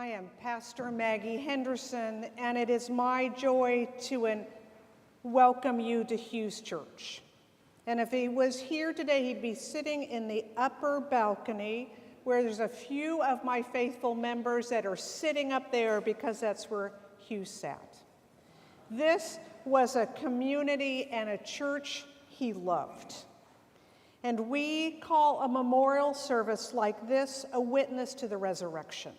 I am Pastor Maggie Henderson, and it is my joy to welcome you to Hugh's church. And if he was here today, he'd be sitting in the upper balcony where there's a few of my faithful members that are sitting up there because that's where Hugh sat. This was a community and a church he loved. And we call a memorial service like this a witness to the resurrection.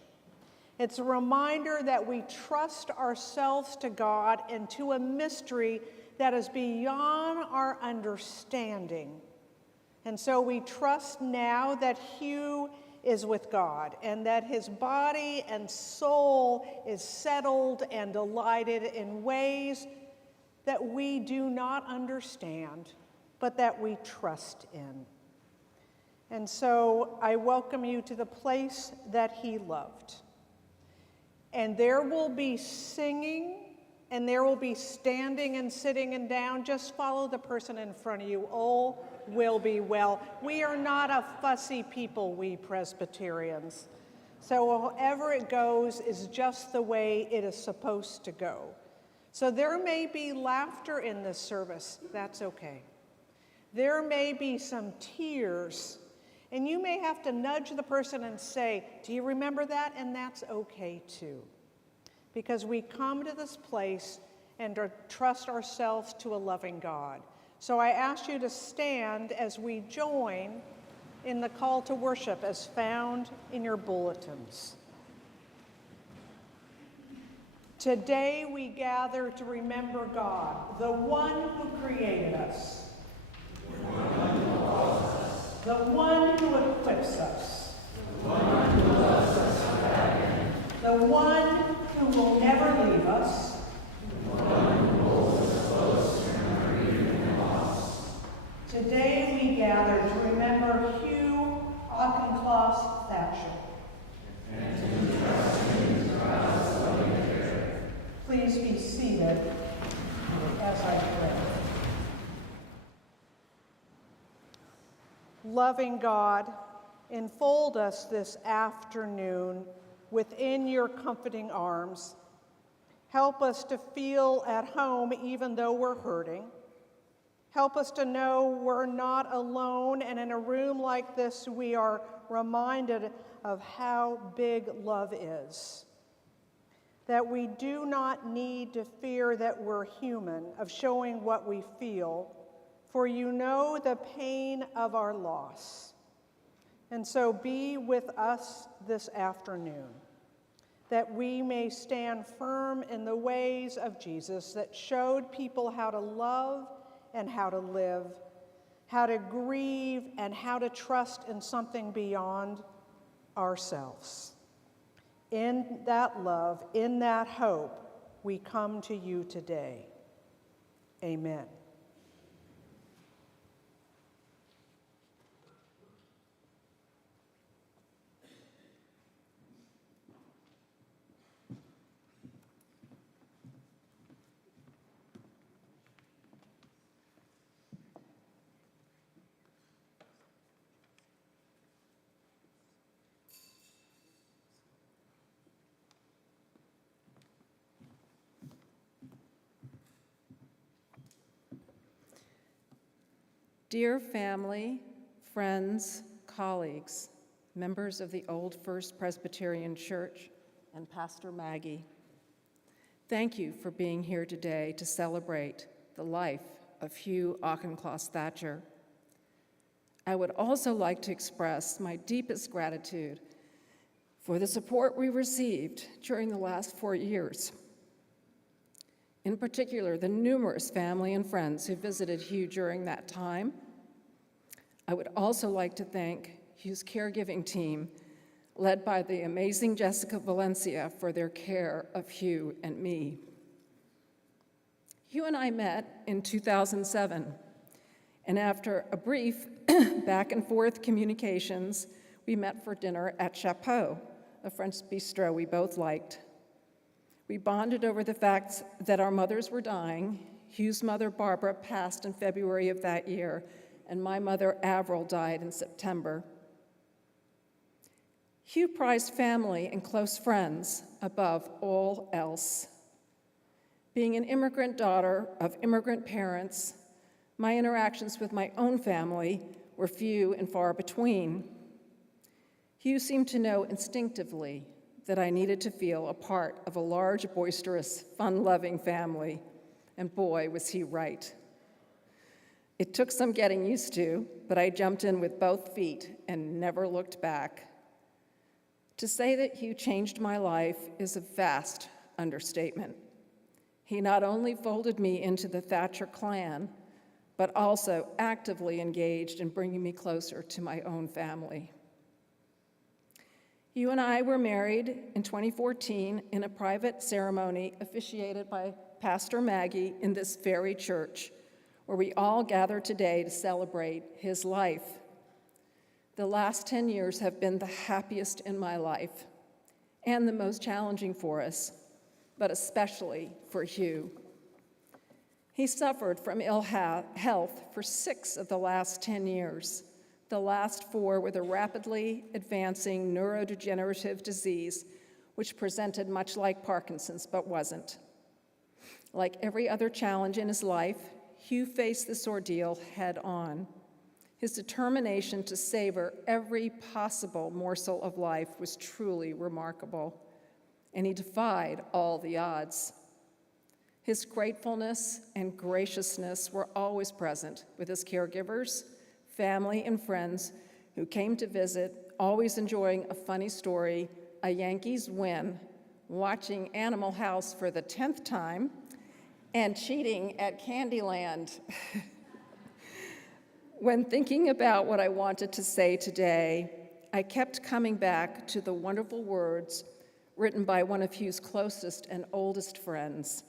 It's a reminder that we trust ourselves to God and to a mystery that is beyond our understanding. And so we trust now that Hugh is with God and that his body and soul is settled and delighted in ways that we do not understand, but that we trust in. And so I welcome you to the place that he loved. And there will be singing, and there will be standing and sitting and down. Just follow the person in front of you. All will be well. We are not a fussy people, we Presbyterians. So however it goes is just the way it is supposed to go. So there may be laughter in this service. That's okay. There may be some tears. And you may have to nudge the person and say, do you remember that? And that's okay too. Because we come to this place and trust ourselves to a loving God. So I ask you to stand as we join in the call to worship as found in your bulletins. Today we gather to remember God, the one who created us, the one who equips us, the one who will never leave us, Today we gather to remember Hugh Thacher. Please be seated as I pray. Loving God, enfold us this afternoon within your comforting arms. Help us to feel at home even though we're hurting. Help us to know we're not alone, and in a room like this, we are reminded of how big love is. That we do not need to fear that we're human, of showing what we feel, for you know the pain of our loss. And so be with us this afternoon, that we may stand firm in the ways of Jesus that showed people how to love and how to live, how to grieve, and how to trust in something beyond ourselves. In that love, in that hope, we come to you today. Amen. Dear family, friends, colleagues, members of the Old First Presbyterian Church, and Pastor Maggie, thank you for being here today to celebrate the life of Hugh Thacher. I would also like to express my deepest gratitude for the support we received during the last 4 years. In particular, the numerous family and friends who visited Hugh during that time. I would also like to thank Hugh's caregiving team, led by the amazing Jessica Valencia, for their care of Hugh and me. Hugh and I met in 2007, and after a brief back and forth communications, we met for dinner at Chapeau, a French bistro we both liked. We bonded over the fact that our mothers were dying. Hugh's mother, Barbara, passed in February of that year, and my mother, Avril, died in September. Hugh prized family and close friends above all else. Being an immigrant daughter of immigrant parents, my interactions with my own family were few and far between. Hugh seemed to know instinctively that I needed to feel a part of a large, boisterous, fun-loving family, and boy, was he right. It took some getting used to, but I jumped in with both feet and never looked back. To say that Hugh changed my life is a vast understatement. He not only folded me into the Thacher clan, but also actively engaged in bringing me closer to my own family. Hugh and I were married in 2014 in a private ceremony officiated by Pastor Maggie in this very church, where we all gather today to celebrate his life. The last 10 years have been the happiest in my life and the most challenging for us, but especially for Hugh. He suffered from ill health for 6 of the last 10 years. The last 4 with a rapidly advancing neurodegenerative disease, which presented much like Parkinson's, but wasn't. Like every other challenge in his life, Hugh faced this ordeal head on. His determination to savor every possible morsel of life was truly remarkable, and he defied all the odds. His gratefulness and graciousness were always present with his caregivers, family, and friends who came to visit, always enjoying a funny story, a Yankees win, watching Animal House for the 10th time, and cheating at Candyland. When thinking about what I wanted to say today, I kept coming back to the wonderful words written by one of Hugh's closest and oldest friends,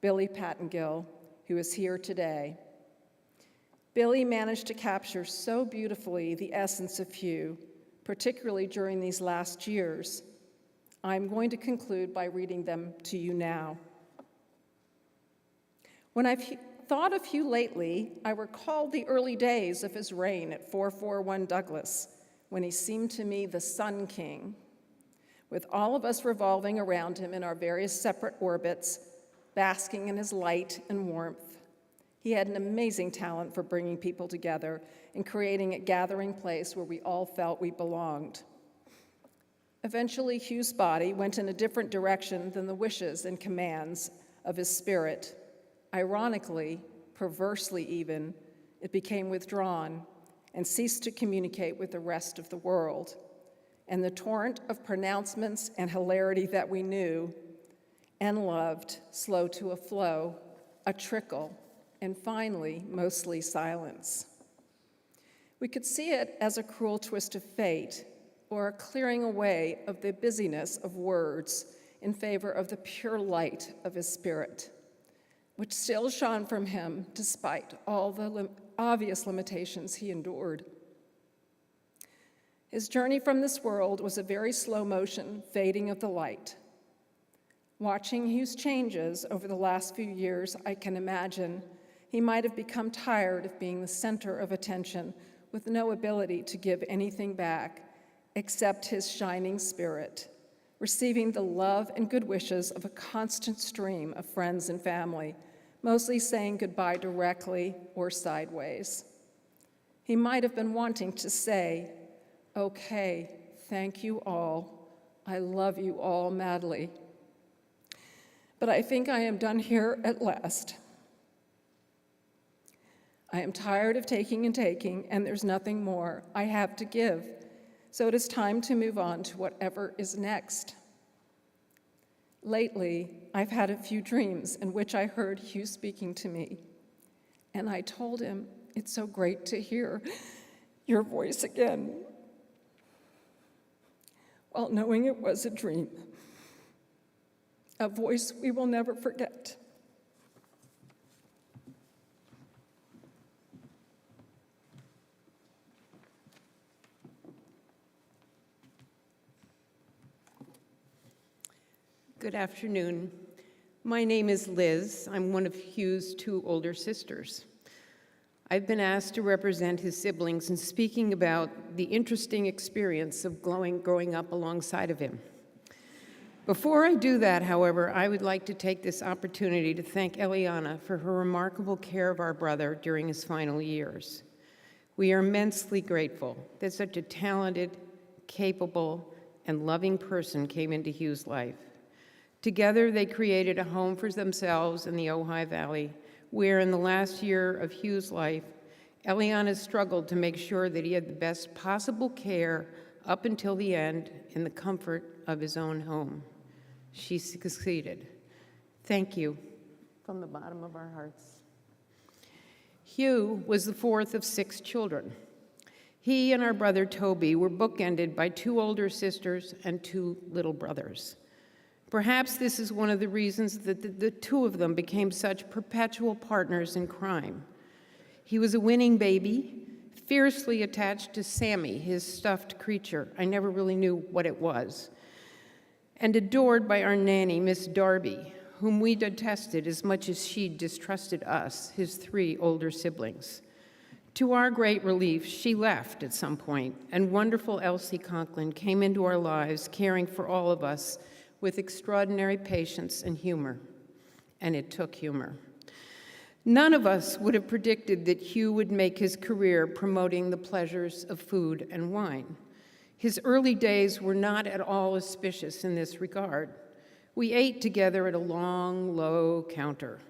Billy Pattengill, who is here today. Billy managed to capture so beautifully the essence of Hugh, particularly during these last years. I'm going to conclude by reading them to you now. When I've thought of Hugh lately, I recalled the early days of his reign at 441 Douglas, when he seemed to me the Sun King, with all of us revolving around him in our various separate orbits, basking in his light and warmth. He had an amazing talent for bringing people together and creating a gathering place where we all felt we belonged. Eventually, Hugh's body went in a different direction than the wishes and commands of his spirit. Ironically, perversely even, it became withdrawn and ceased to communicate with the rest of the world. And the torrent of pronouncements and hilarity that we knew and loved slowed to a flow, a trickle, and finally, mostly silence. We could see it as a cruel twist of fate or a clearing away of the busyness of words in favor of the pure light of his spirit, which still shone from him despite all the obvious limitations he endured. His journey from this world was a very slow motion fading of the light. Watching Hugh's changes over the last few years, I can imagine he might have become tired of being the center of attention with no ability to give anything back except his shining spirit, receiving the love and good wishes of a constant stream of friends and family, mostly saying goodbye directly or sideways. He might have been wanting to say, "Okay, thank you all. I love you all madly." But I think I am done here at last. I am tired of taking and taking, and there's nothing more I have to give. So it is time to move on to whatever is next. Lately, I've had a few dreams in which I heard Hugh speaking to me, and I told him, "It's so great to hear your voice again," while knowing it was a dream, a voice we will never forget. Good afternoon. My name is Liz. I'm one of Hugh's two older sisters. I've been asked to represent his siblings in speaking about the interesting experience of growing up alongside of him. Before I do that, however, I would like to take this opportunity to thank Eliana for her remarkable care of our brother during his final years. We are immensely grateful that such a talented, capable, and loving person came into Hugh's life. Together, they created a home for themselves in the Ojai Valley, where in the last year of Hugh's life, Eliana struggled to make sure that he had the best possible care up until the end in the comfort of his own home. She succeeded. Thank you from the bottom of our hearts. Hugh was the fourth of 6 children. He and our brother Toby were bookended by 2 older sisters and 2 little brothers. Perhaps this is one of the reasons that the 2 of them became such perpetual partners in crime. He was a winning baby, fiercely attached to Sammy, his stuffed creature. I never really knew what it was. And adored by our nanny, Miss Darby, whom we detested as much as she distrusted us, his 3 older siblings. To our great relief, she left at some point, and wonderful Elsie Conklin came into our lives, caring for all of us with extraordinary patience and humor. And it took humor. None of us would have predicted that Hugh would make his career promoting the pleasures of food and wine. His early days were not at all auspicious in this regard. We ate together at a long, low counter.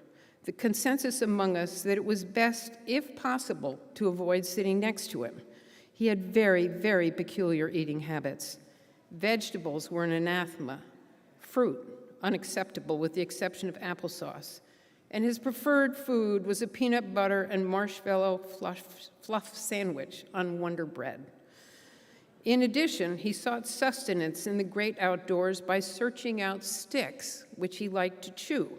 The consensus among us that it was best, if possible, to avoid sitting next to him. He had very, very peculiar eating habits. Vegetables were an anathema. Fruit, unacceptable with the exception of applesauce. And his preferred food was a peanut butter and marshmallow fluff sandwich on Wonder Bread. In addition, he sought sustenance in the great outdoors by searching out sticks, which he liked to chew.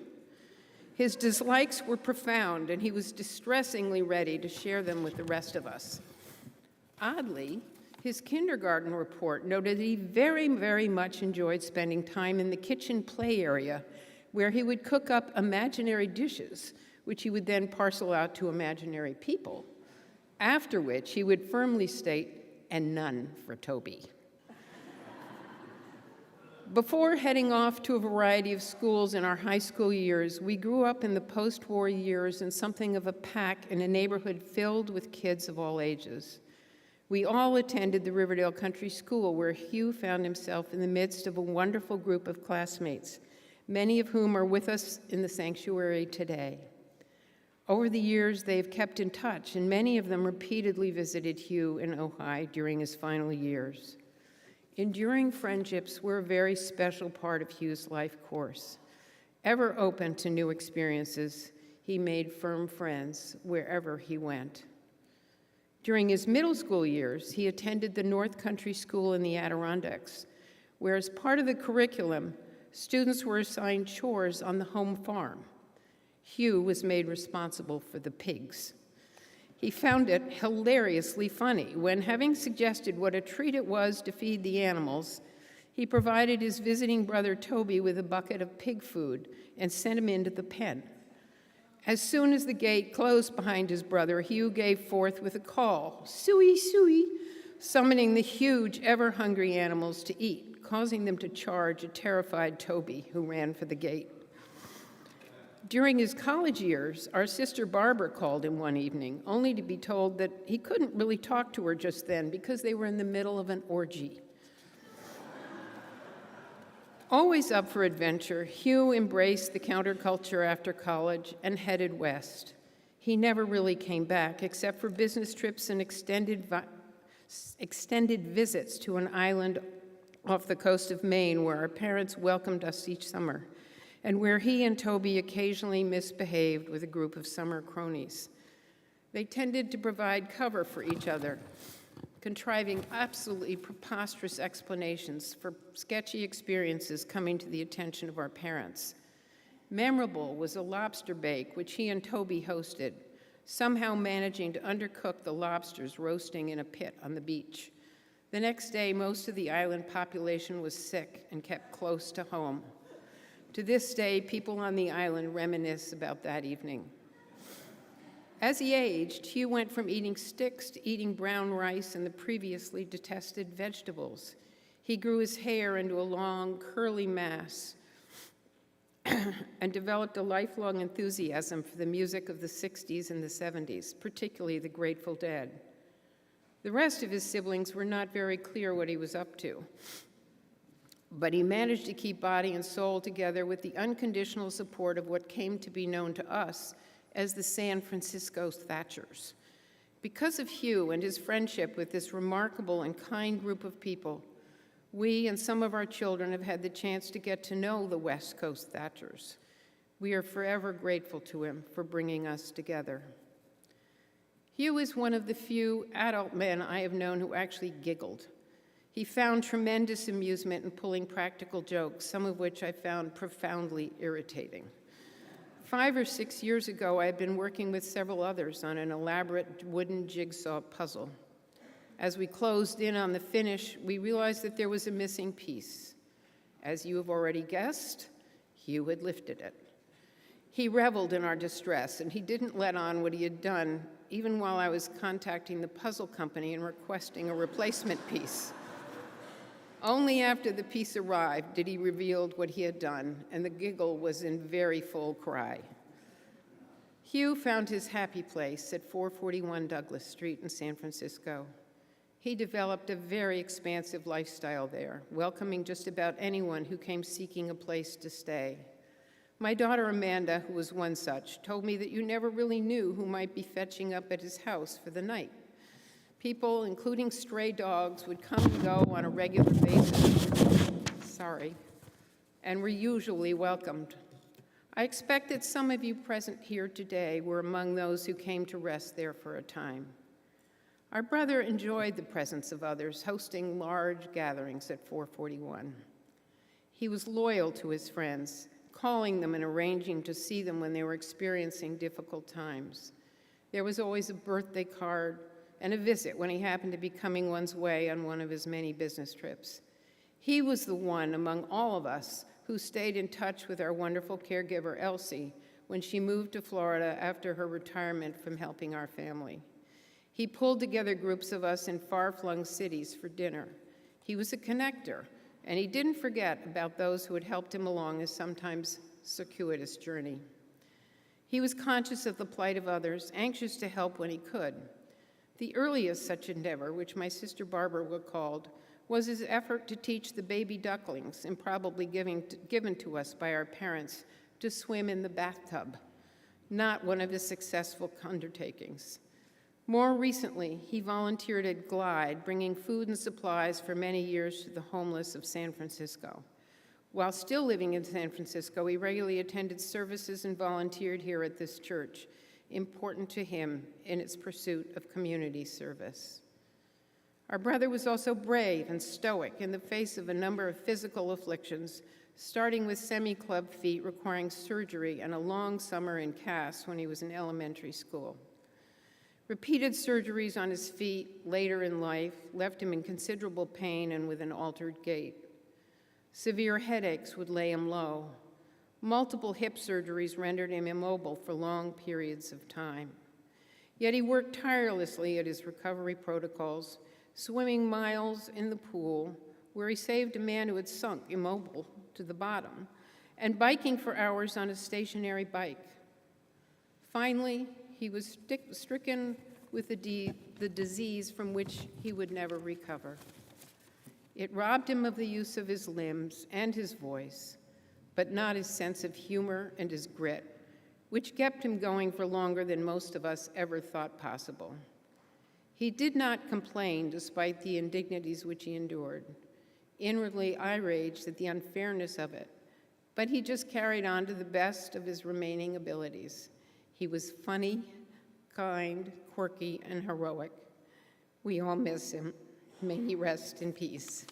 His dislikes were profound, and he was distressingly ready to share them with the rest of us. Oddly, his kindergarten report noted that he very, very much enjoyed spending time in the kitchen play area, where he would cook up imaginary dishes, which he would then parcel out to imaginary people, after which he would firmly state, "and none for Toby." Before heading off to a variety of schools in our high school years, we grew up in the post-war years in something of a pack in a neighborhood filled with kids of all ages. We all attended the Riverdale Country School, where Hugh found himself in the midst of a wonderful group of classmates, many of whom are with us in the sanctuary today. Over the years, they've kept in touch, and many of them repeatedly visited Hugh in Ojai during his final years. Enduring friendships were a very special part of Hugh's life course. Ever open to new experiences, he made firm friends wherever he went. During his middle school years, he attended the North Country School in the Adirondacks, where as part of the curriculum, students were assigned chores on the home farm. Hugh was made responsible for the pigs. He found it hilariously funny when, having suggested what a treat it was to feed the animals, he provided his visiting brother Toby with a bucket of pig food and sent him into the pen. As soon as the gate closed behind his brother, Hugh gave forth with a call, "Suey, suey," summoning the huge, ever-hungry animals to eat, causing them to charge a terrified Toby, who ran for the gate. During his college years, our sister Barbara called him one evening, only to be told that he couldn't really talk to her just then because they were in the middle of an orgy. Always up for adventure, Hugh embraced the counterculture after college and headed west. He never really came back, except for business trips and extended visits to an island off the coast of Maine where our parents welcomed us each summer, and where he and Toby occasionally misbehaved with a group of summer cronies. They tended to provide cover for each other, contriving absolutely preposterous explanations for sketchy experiences coming to the attention of our parents. Memorable was a lobster bake, which he and Toby hosted, somehow managing to undercook the lobsters roasting in a pit on the beach. The next day, most of the island population was sick and kept close to home. To this day, people on the island reminisce about that evening. As he aged, Hugh went from eating sticks to eating brown rice and the previously detested vegetables. He grew his hair into a long, curly mass and developed a lifelong enthusiasm for the music of the 60s and the 70s, particularly the Grateful Dead. The rest of his siblings were not very clear what he was up to, but he managed to keep body and soul together with the unconditional support of what came to be known to us as the San Francisco Thachers. Because of Hugh and his friendship with this remarkable and kind group of people, we and some of our children have had the chance to get to know the West Coast Thachers. We are forever grateful to him for bringing us together. Hugh is one of the few adult men I have known who actually giggled. He found tremendous amusement in pulling practical jokes, some of which I found profoundly irritating. 5 or 6 years ago, I had been working with several others on an elaborate wooden jigsaw puzzle. As we closed in on the finish, we realized that there was a missing piece. As you have already guessed, Hugh had lifted it. He reveled in our distress, and he didn't let on what he had done, even while I was contacting the puzzle company and requesting a replacement piece. Only after the piece arrived did he reveal what he had done, and the giggle was in very full cry. Hugh found his happy place at 441 Douglas Street in San Francisco. He developed a very expansive lifestyle there, welcoming just about anyone who came seeking a place to stay. My daughter Amanda, who was one such, told me that you never really knew who might be fetching up at his house for the night. People, including stray dogs, would come and go on a regular basis. Sorry. and were usually welcomed. I expect that some of you present here today were among those who came to rest there for a time. Our brother enjoyed the presence of others, hosting large gatherings at 441. He was loyal to his friends, calling them and arranging to see them when they were experiencing difficult times. There was always a birthday card and a visit when he happened to be coming one's way on one of his many business trips. He was the one among all of us who stayed in touch with our wonderful caregiver, Elsie, when she moved to Florida after her retirement from helping our family. He pulled together groups of us in far-flung cities for dinner. He was a connector, and he didn't forget about those who had helped him along his sometimes circuitous journey. He was conscious of the plight of others, anxious to help when he could. The earliest such endeavor, which my sister Barbara recalled, was his effort to teach the baby ducklings, improbably given to us by our parents, to swim in the bathtub, not one of his successful undertakings. More recently, he volunteered at Glide, bringing food and supplies for many years to the homeless of San Francisco. While still living in San Francisco, he regularly attended services and volunteered here at this church, important to him in its pursuit of community service. Our brother was also brave and stoic in the face of a number of physical afflictions, starting with semi-club feet requiring surgery and a long summer in casts when he was in elementary school. Repeated surgeries on his feet later in life left him in considerable pain and with an altered gait. Severe headaches would lay him low. Multiple hip surgeries rendered him immobile for long periods of time. Yet he worked tirelessly at his recovery protocols, swimming miles in the pool where he saved a man who had sunk immobile to the bottom, and biking for hours on a stationary bike. Finally, he was stricken with the disease from which he would never recover. It robbed him of the use of his limbs and his voice, but not his sense of humor and his grit, which kept him going for longer than most of us ever thought possible. He did not complain despite the indignities which he endured. Inwardly, I raged at the unfairness of it, but he just carried on to the best of his remaining abilities. He was funny, kind, quirky, and heroic. We all miss him. May he rest in peace.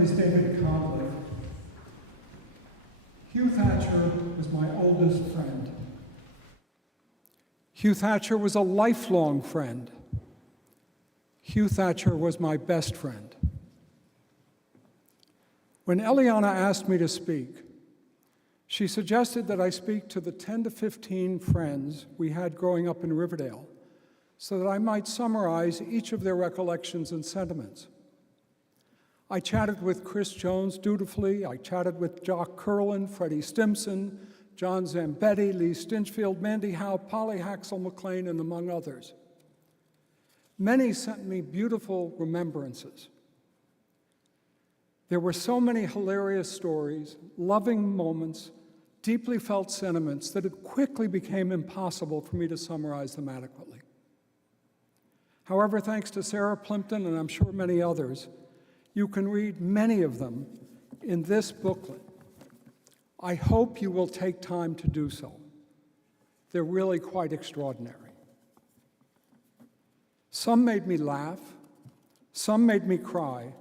name is David Conley. Hugh Thacher was my oldest friend. Hugh Thacher was a lifelong friend. Hugh Thacher was my best friend. When Eliana asked me to speak, she suggested that I speak to the 10 to 15 friends we had growing up in Riverdale so that I might summarize each of their recollections and sentiments. I chatted with Chris Jones dutifully. I chatted with Jock Curlin, Freddie Stimson, John Zambetti, Lee Stinchfield, Mandy Howe, Polly Haxel McLean, and among others. Many sent me beautiful remembrances. There were so many hilarious stories, loving moments, deeply felt sentiments that it quickly became impossible for me to summarize them adequately. However, thanks to Sarah Plimpton and I'm sure many others, you can read many of them in this booklet. I hope you will take time to do so. They're really quite extraordinary. Some made me laugh, some made me cry,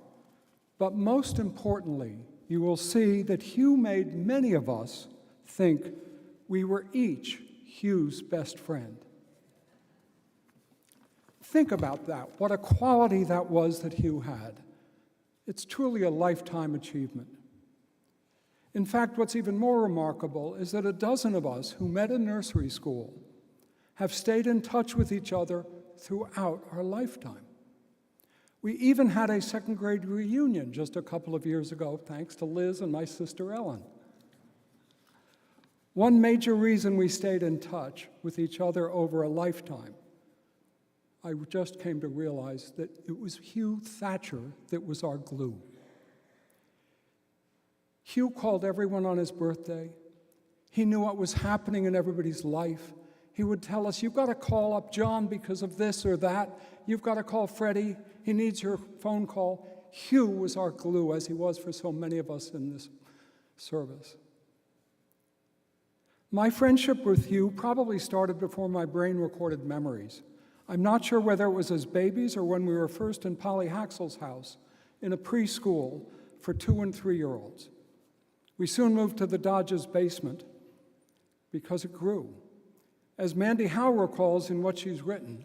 but most importantly, you will see that Hugh made many of us think we were each Hugh's best friend. Think about that, what a quality that was that Hugh had. It's truly a lifetime achievement. In fact, what's even more remarkable is that a dozen of us who met in nursery school have stayed in touch with each other throughout our lifetime. We even had a second grade reunion just a couple of years ago, thanks to Liz and my sister Ellen. One major reason we stayed in touch with each other over a lifetime, I just came to realize that it was Hugh Thacher that was our glue. Hugh called everyone on his birthday. He knew what was happening in everybody's life. He would tell us, you've got to call up John because of this or that. You've got to call Freddie. He needs your phone call. Hugh was our glue, as he was for so many of us in this service. My friendship with Hugh probably started before my brain recorded memories. I'm not sure whether it was as babies or when we were first in Polly Haxel's house in a preschool for 2- and 3-year-olds. We soon moved to the Dodge's basement because it grew. As Mandy Howe recalls in what she's written,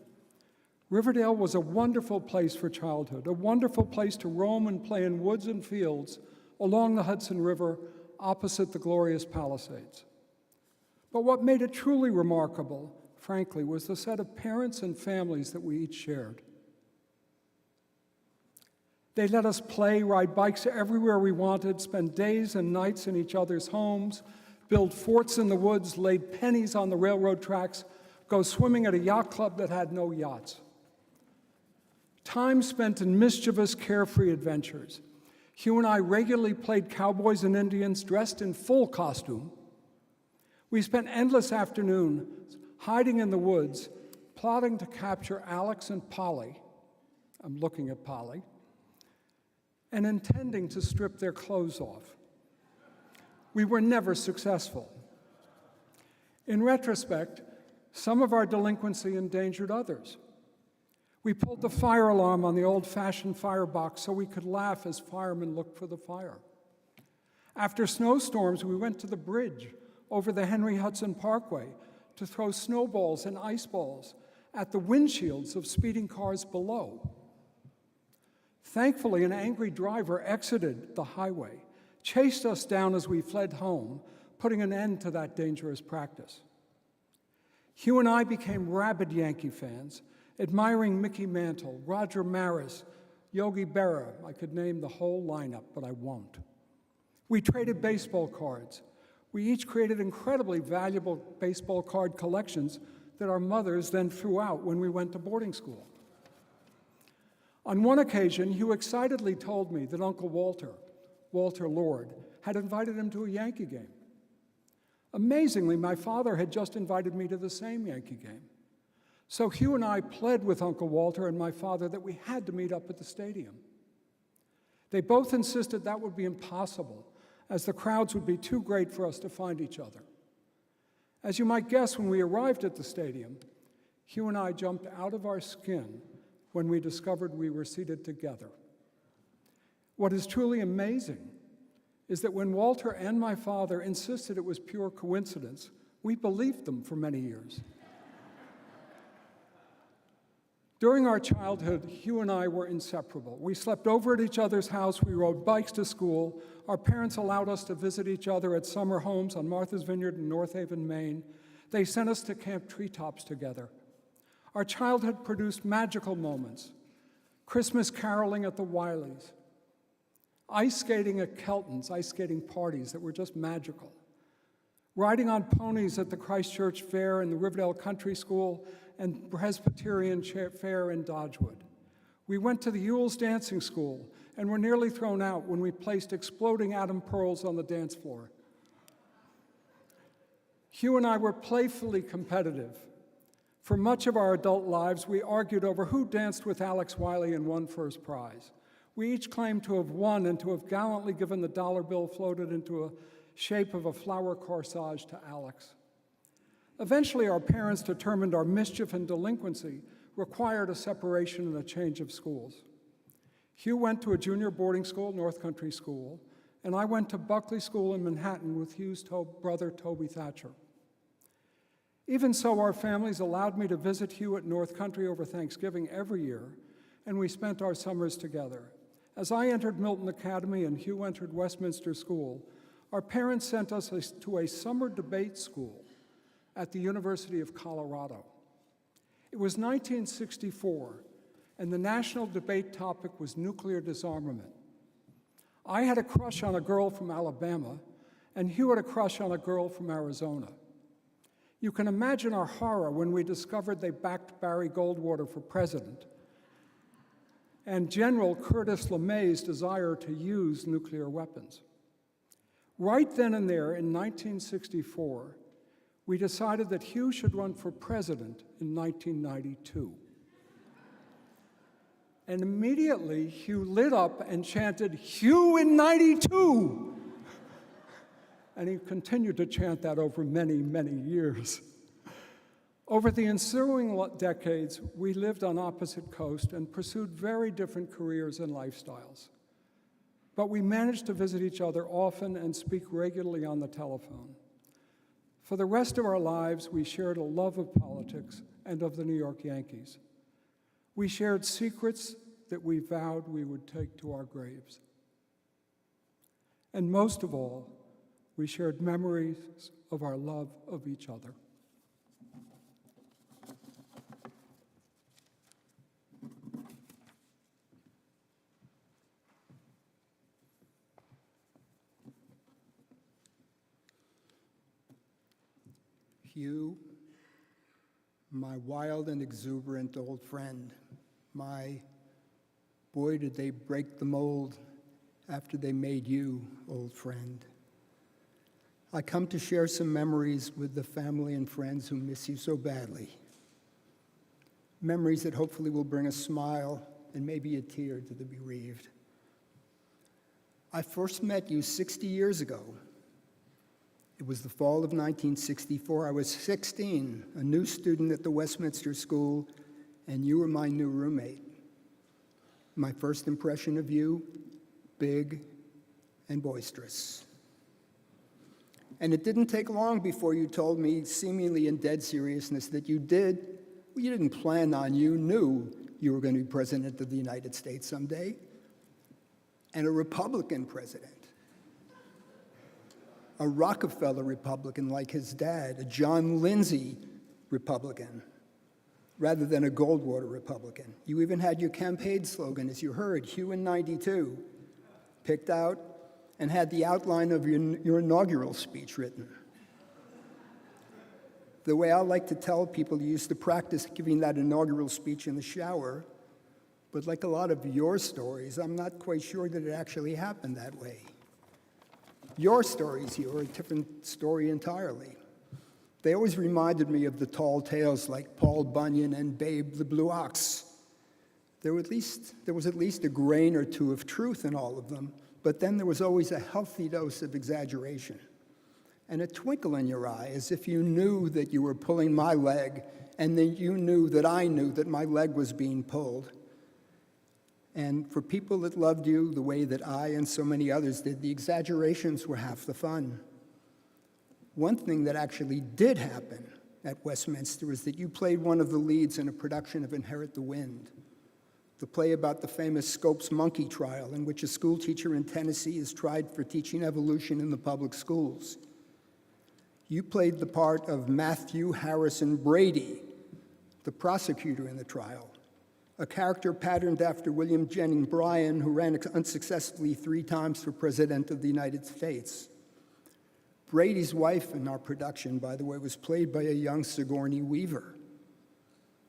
Riverdale was a wonderful place for childhood, a wonderful place to roam and play in woods and fields along the Hudson River opposite the glorious Palisades. But what made it truly remarkable, frankly, was the set of parents and families that we each shared. They let us play, ride bikes everywhere we wanted, spend days and nights in each other's homes, build forts in the woods, laid pennies on the railroad tracks, go swimming at a yacht club that had no yachts. Time spent in mischievous, carefree adventures. Hugh and I regularly played cowboys and Indians dressed in full costume. We spent endless afternoons hiding in the woods, plotting to capture Alex and Polly. I'm looking at Polly. And intending to strip their clothes off. We were never successful. In retrospect, some of our delinquency endangered others. We pulled the fire alarm on the old-fashioned firebox so we could laugh as firemen looked for the fire. After snowstorms, we went to the bridge over the Henry Hudson Parkway to throw snowballs and ice balls at the windshields of speeding cars below. Thankfully, an angry driver exited the highway, chased us down as we fled home, putting an end to that dangerous practice. Hugh and I became rabid Yankee fans, admiring Mickey Mantle, Roger Maris, Yogi Berra. I could name the whole lineup, but I won't. We traded baseball cards. We each created incredibly valuable baseball card collections that our mothers then threw out when we went to boarding school. On one occasion, Hugh excitedly told me that Uncle Walter Lord, had invited him to a Yankee game. Amazingly, my father had just invited me to the same Yankee game. So Hugh and I pled with Uncle Walter and my father that we had to meet up at the stadium. They both insisted that would be impossible, as the crowds would be too great for us to find each other. As you might guess, when we arrived at the stadium, Hugh and I jumped out of our skin when we discovered we were seated together. What is truly amazing is that when Walter and my father insisted it was pure coincidence, we believed them for many years. During our childhood, Hugh and I were inseparable. We slept over at each other's house, we rode bikes to school, our parents allowed us to visit each other at summer homes on Martha's Vineyard in North Haven, Maine. They sent us to Camp Treetops together. Our childhood produced magical moments: Christmas caroling at the Wileys, ice skating at Kelton's, ice skating parties that were just magical, riding on ponies at the Christchurch Fair and the Riverdale Country School and Presbyterian Fair in Dodgewood. We went to the Ewell's Dancing School and were nearly thrown out when we placed exploding atom pearls on the dance floor. Hugh and I were playfully competitive. For much of our adult lives, we argued over who danced with Alex Wiley and won first prize. We each claimed to have won and to have gallantly given the dollar bill floated into a shape of a flower corsage to Alex. Eventually, our parents determined our mischief and delinquency required a separation and a change of schools. Hugh went to a junior boarding school, North Country School, and I went to Buckley School in Manhattan with Hugh's brother, Toby Thacher. Even so, our families allowed me to visit Hugh at North Country over Thanksgiving every year, and we spent our summers together. As I entered Milton Academy and Hugh entered Westminster School, our parents sent us to a summer debate school at the University of Colorado. It was 1964, and the national debate topic was nuclear disarmament. I had a crush on a girl from Alabama, and Hugh had a crush on a girl from Arizona. You can imagine our horror when we discovered they backed Barry Goldwater for president, and General Curtis LeMay's desire to use nuclear weapons. Right then and there, in 1964, we decided that Hugh should run for president in 1992. And immediately, Hugh lit up and chanted, "Hugh in 92!" And he continued to chant that over many, many years. Over the ensuing decades, we lived on opposite coasts and pursued very different careers and lifestyles. But we managed to visit each other often and speak regularly on the telephone. For the rest of our lives, we shared a love of politics and of the New York Yankees. We shared secrets that we vowed we would take to our graves. And most of all, we shared memories of our love of each other. Hugh, my wild and exuberant old friend, my boy, did they break the mold after they made you, old friend. I come to share some memories with the family and friends who miss you so badly. Memories that hopefully will bring a smile and maybe a tear to the bereaved. I first met you 60 years ago. It was the fall of 1964. I was 16, a new student at the Westminster School, and you were my new roommate. My first impression of you, big and boisterous. And it didn't take long before you told me, seemingly in dead seriousness, that you didn't plan on, you knew you were going to be president of the United States someday, and a Republican president. A Rockefeller Republican like his dad, a John Lindsay Republican, rather than a Goldwater Republican. You even had your campaign slogan, as you heard, Hugh in 92, picked out and had the outline of your inaugural speech written. The way I like to tell people, you used to practice giving that inaugural speech in the shower, but like a lot of your stories, I'm not quite sure that it actually happened that way. Your stories here are a different story entirely. They always reminded me of the tall tales like Paul Bunyan and Babe the Blue Ox. There was at least a grain or two of truth in all of them, but then there was always a healthy dose of exaggeration and a twinkle in your eye, as if you knew that you were pulling my leg and that you knew that I knew that my leg was being pulled. And for people that loved you the way that I and so many others did, the exaggerations were half the fun. One thing that actually did happen at Westminster is that you played one of the leads in a production of Inherit the Wind, the play about the famous Scopes monkey trial in which a school teacher in Tennessee is tried for teaching evolution in the public schools. You played the part of Matthew Harrison Brady, the prosecutor in the trial, a character patterned after William Jennings Bryan, who ran unsuccessfully 3 times for President of the United States. Brady's wife in our production, by the way, was played by a young Sigourney Weaver.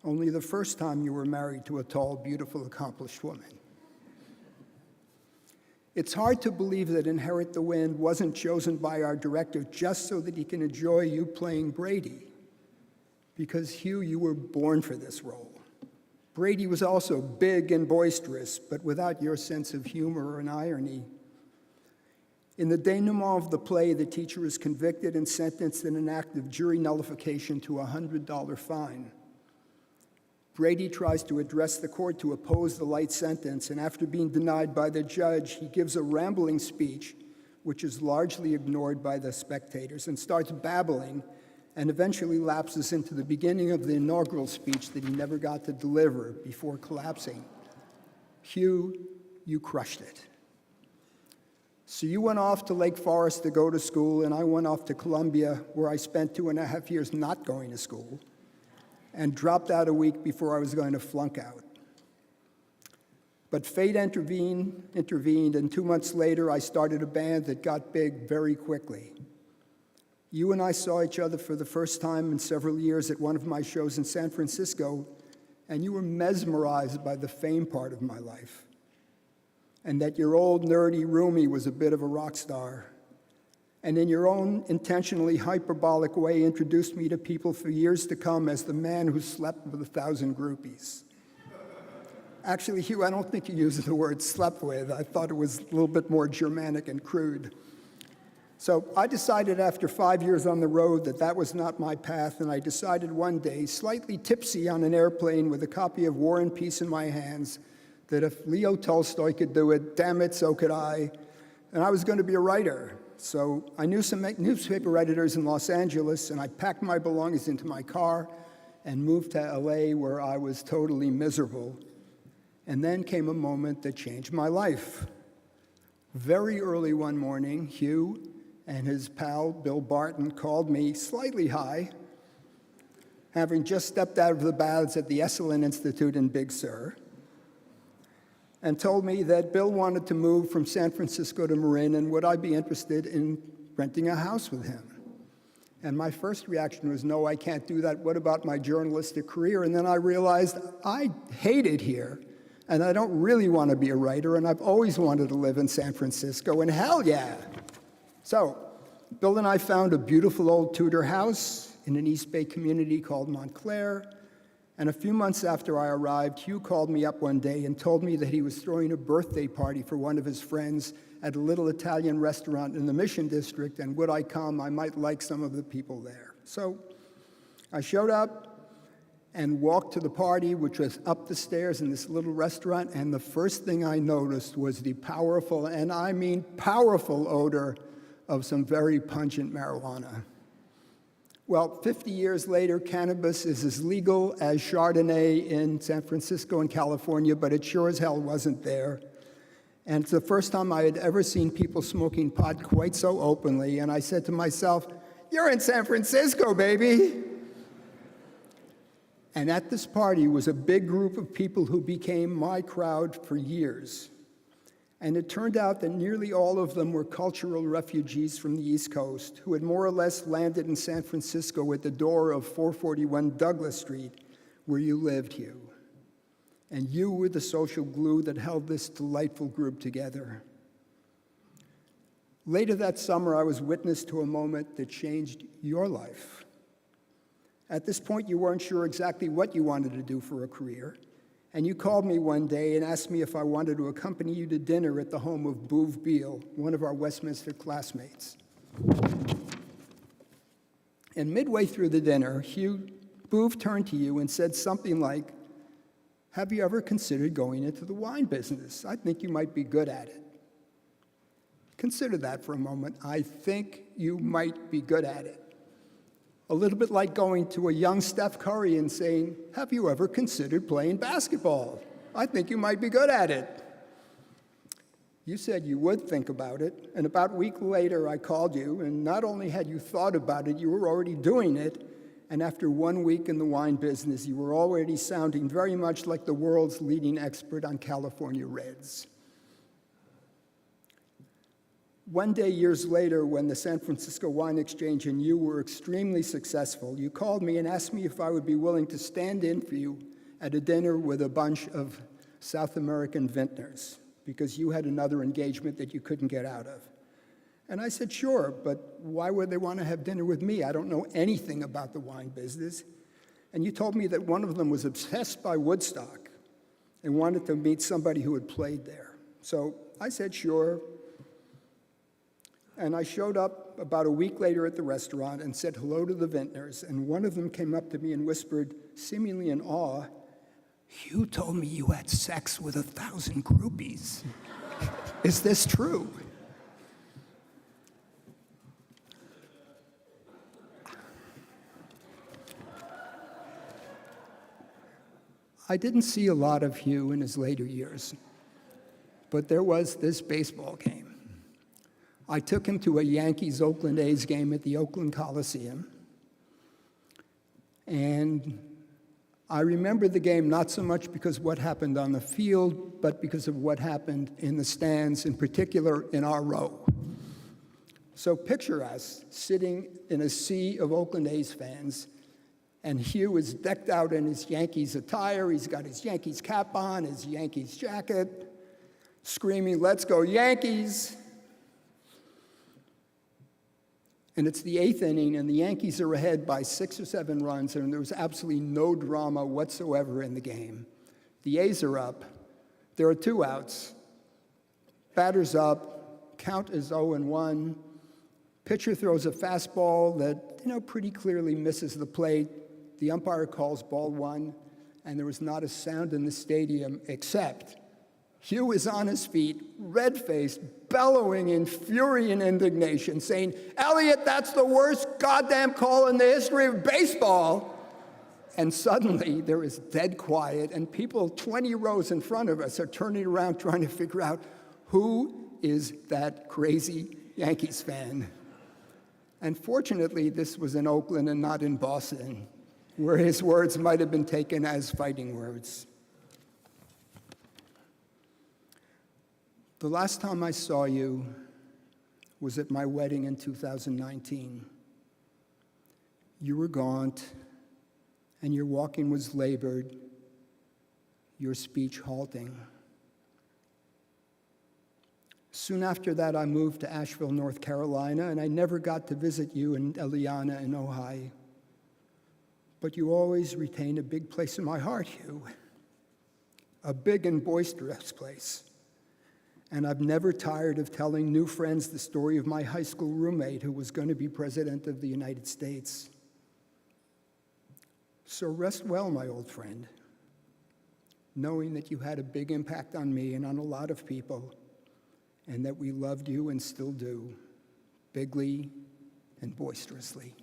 Only the first time you were married to a tall, beautiful, accomplished woman. It's hard to believe that Inherit the Wind wasn't chosen by our director just so that he can enjoy you playing Brady. Because, Hugh, you were born for this role. Brady was also big and boisterous, but without your sense of humor and irony. In the denouement of the play, the teacher is convicted and sentenced in an act of jury nullification to a $100 fine. Brady tries to address the court to oppose the light sentence, and after being denied by the judge, he gives a rambling speech, which is largely ignored by the spectators, and starts babbling, and eventually lapses into the beginning of the inaugural speech that he never got to deliver before collapsing. Hugh, you crushed it. So you went off to Lake Forest to go to school, and I went off to Columbia, where I spent 2.5 years not going to school, and dropped out a week before I was going to flunk out. But fate intervened, and 2 months later, I started a band that got big very quickly. You and I saw each other for the first time in several years at one of my shows in San Francisco, and you were mesmerized by the fame part of my life, and that your old nerdy roomie was a bit of a rock star, and in your own intentionally hyperbolic way introduced me to people for years to come as the man who slept with 1,000 groupies. Actually, Hugh, I don't think you used the word slept with. I thought it was a little bit more Germanic and crude. So I decided after 5 years on the road that that was not my path, and I decided one day, slightly tipsy on an airplane with a copy of War and Peace in my hands, that if Leo Tolstoy could do it, damn it, so could I. And I was going to be a writer. So I knew some newspaper editors in Los Angeles, and I packed my belongings into my car and moved to LA, where I was totally miserable. And then came a moment that changed my life. Very early one morning, Hugh and his pal, Bill Barton, called me slightly high, having just stepped out of the baths at the Esalen Institute in Big Sur, and told me that Bill wanted to move from San Francisco to Marin, and would I be interested in renting a house with him? And my first reaction was, no, I can't do that. What about my journalistic career? And then I realized I hate it here, and I don't really want to be a writer, and I've always wanted to live in San Francisco, and hell yeah. So Bill and I found a beautiful old Tudor house in an East Bay community called Montclair, and a few months after I arrived, Hugh called me up one day and told me that he was throwing a birthday party for one of his friends at a little Italian restaurant in the Mission District, and would I come? I might like some of the people there. So I showed up and walked to the party, which was up the stairs in this little restaurant, and the first thing I noticed was the powerful, and I mean powerful, odor of some very pungent marijuana. Well, 50 years later, cannabis is as legal as Chardonnay in San Francisco and California, but it sure as hell wasn't there. And it's the first time I had ever seen people smoking pot quite so openly, and I said to myself, "You're in San Francisco, baby!" And at this party was a big group of people who became my crowd for years. And it turned out that nearly all of them were cultural refugees from the East Coast who had more or less landed in San Francisco at the door of 441 Douglas Street, where you lived, Hugh. And you were the social glue that held this delightful group together. Later that summer, I was witness to a moment that changed your life. At this point, you weren't sure exactly what you wanted to do for a career, and you called me one day and asked me if I wanted to accompany you to dinner at the home of Boov Beale, one of our Westminster classmates. And midway through the dinner, Boov turned to you and said something like, have you ever considered going into the wine business? I think you might be good at it. Consider that for a moment. I think you might be good at it. A little bit like going to a young Steph Curry and saying, have you ever considered playing basketball? I think you might be good at it. You said you would think about it, and about a week later I called you, and not only had you thought about it, you were already doing it, and after 1 week in the wine business, you were already sounding very much like the world's leading expert on California Reds. One day, years later, when the San Francisco Wine Exchange and you were extremely successful, you called me and asked me if I would be willing to stand in for you at a dinner with a bunch of South American vintners, because you had another engagement that you couldn't get out of. And I said, sure, but why would they want to have dinner with me? I don't know anything about the wine business. And you told me that one of them was obsessed by Woodstock and wanted to meet somebody who had played there. So I said, sure. And I showed up about a week later at the restaurant and said hello to the vintners, and one of them came up to me and whispered, seemingly in awe, "Hugh told me you had sex with 1,000 groupies. Is this true?" I didn't see a lot of Hugh in his later years, but there was this baseball game. I took him to a Yankees-Oakland A's game at the Oakland Coliseum, and I remember the game not so much because of what happened on the field, but because of what happened in the stands, in particular in our row. So picture us sitting in a sea of Oakland A's fans, and Hugh is decked out in his Yankees attire. He's got his Yankees cap on, his Yankees jacket, screaming, "Let's go Yankees!" And it's the 8th inning, and the Yankees are ahead by 6 or 7 runs, and there was absolutely no drama whatsoever in the game. The A's are up. There are 2 outs. Batter's up. Count is 0-1. Pitcher throws a fastball that, pretty clearly misses the plate. The umpire calls ball 1, and there was not a sound in the stadium except Hugh is on his feet, red-faced, bellowing in fury and indignation, saying, "Elliot, that's the worst goddamn call in the history of baseball." And suddenly, there is dead quiet, and people 20 rows in front of us are turning around trying to figure out who is that crazy Yankees fan. And fortunately, this was in Oakland and not in Boston, where his words might have been taken as fighting words. The last time I saw you was at my wedding in 2019. You were gaunt, and your walking was labored, your speech halting. Soon after that, I moved to Asheville, North Carolina, and I never got to visit you and Eliana in Ojai. But you always retain a big place in my heart, Hugh, a big and boisterous place. And I've never tired of telling new friends the story of my high school roommate who was going to be President of the United States. So rest well, my old friend, knowing that you had a big impact on me and on a lot of people, and that we loved you and still do, bigly and boisterously.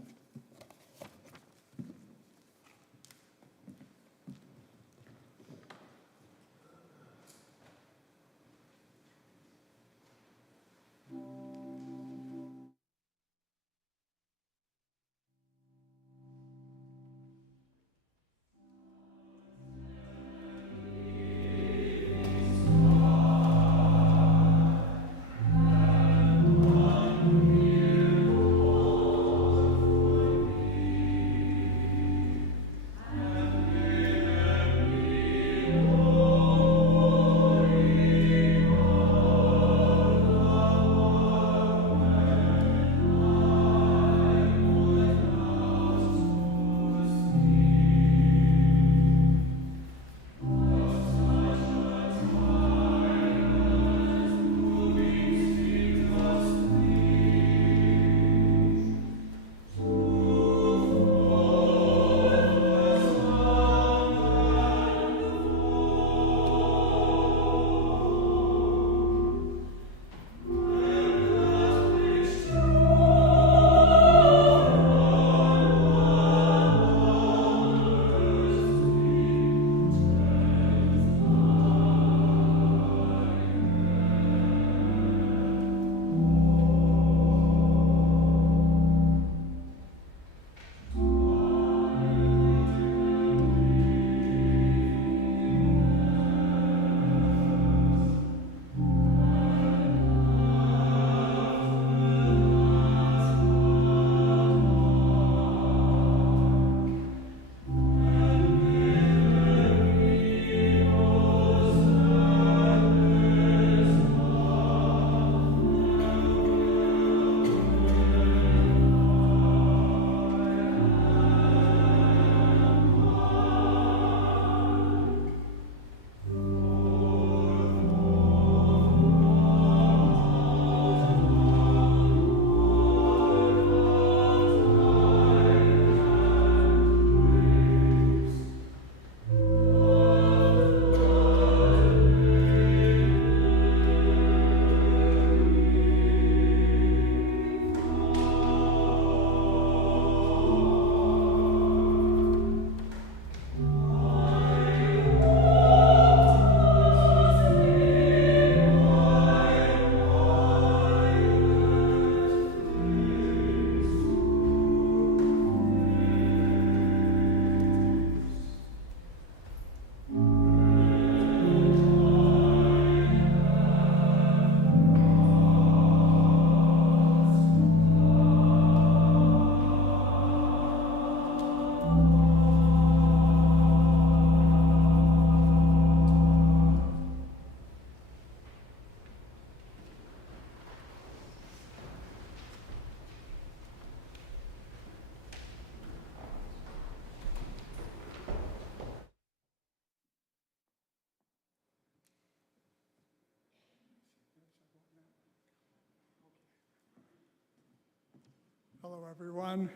Hello, everyone.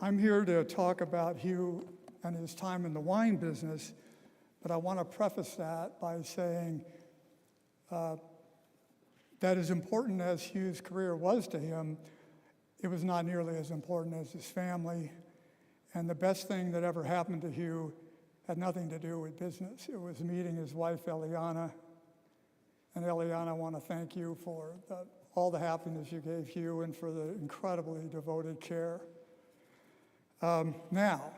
I'm here to talk about Hugh and his time in the wine business, but I want to preface that by saying that as important as Hugh's career was to him, it was not nearly as important as his family. And the best thing that ever happened to Hugh had nothing to do with business. It was meeting his wife, Eliana. And Eliana, I want to thank you for all the happiness you gave Hugh and for the incredibly devoted care. Now,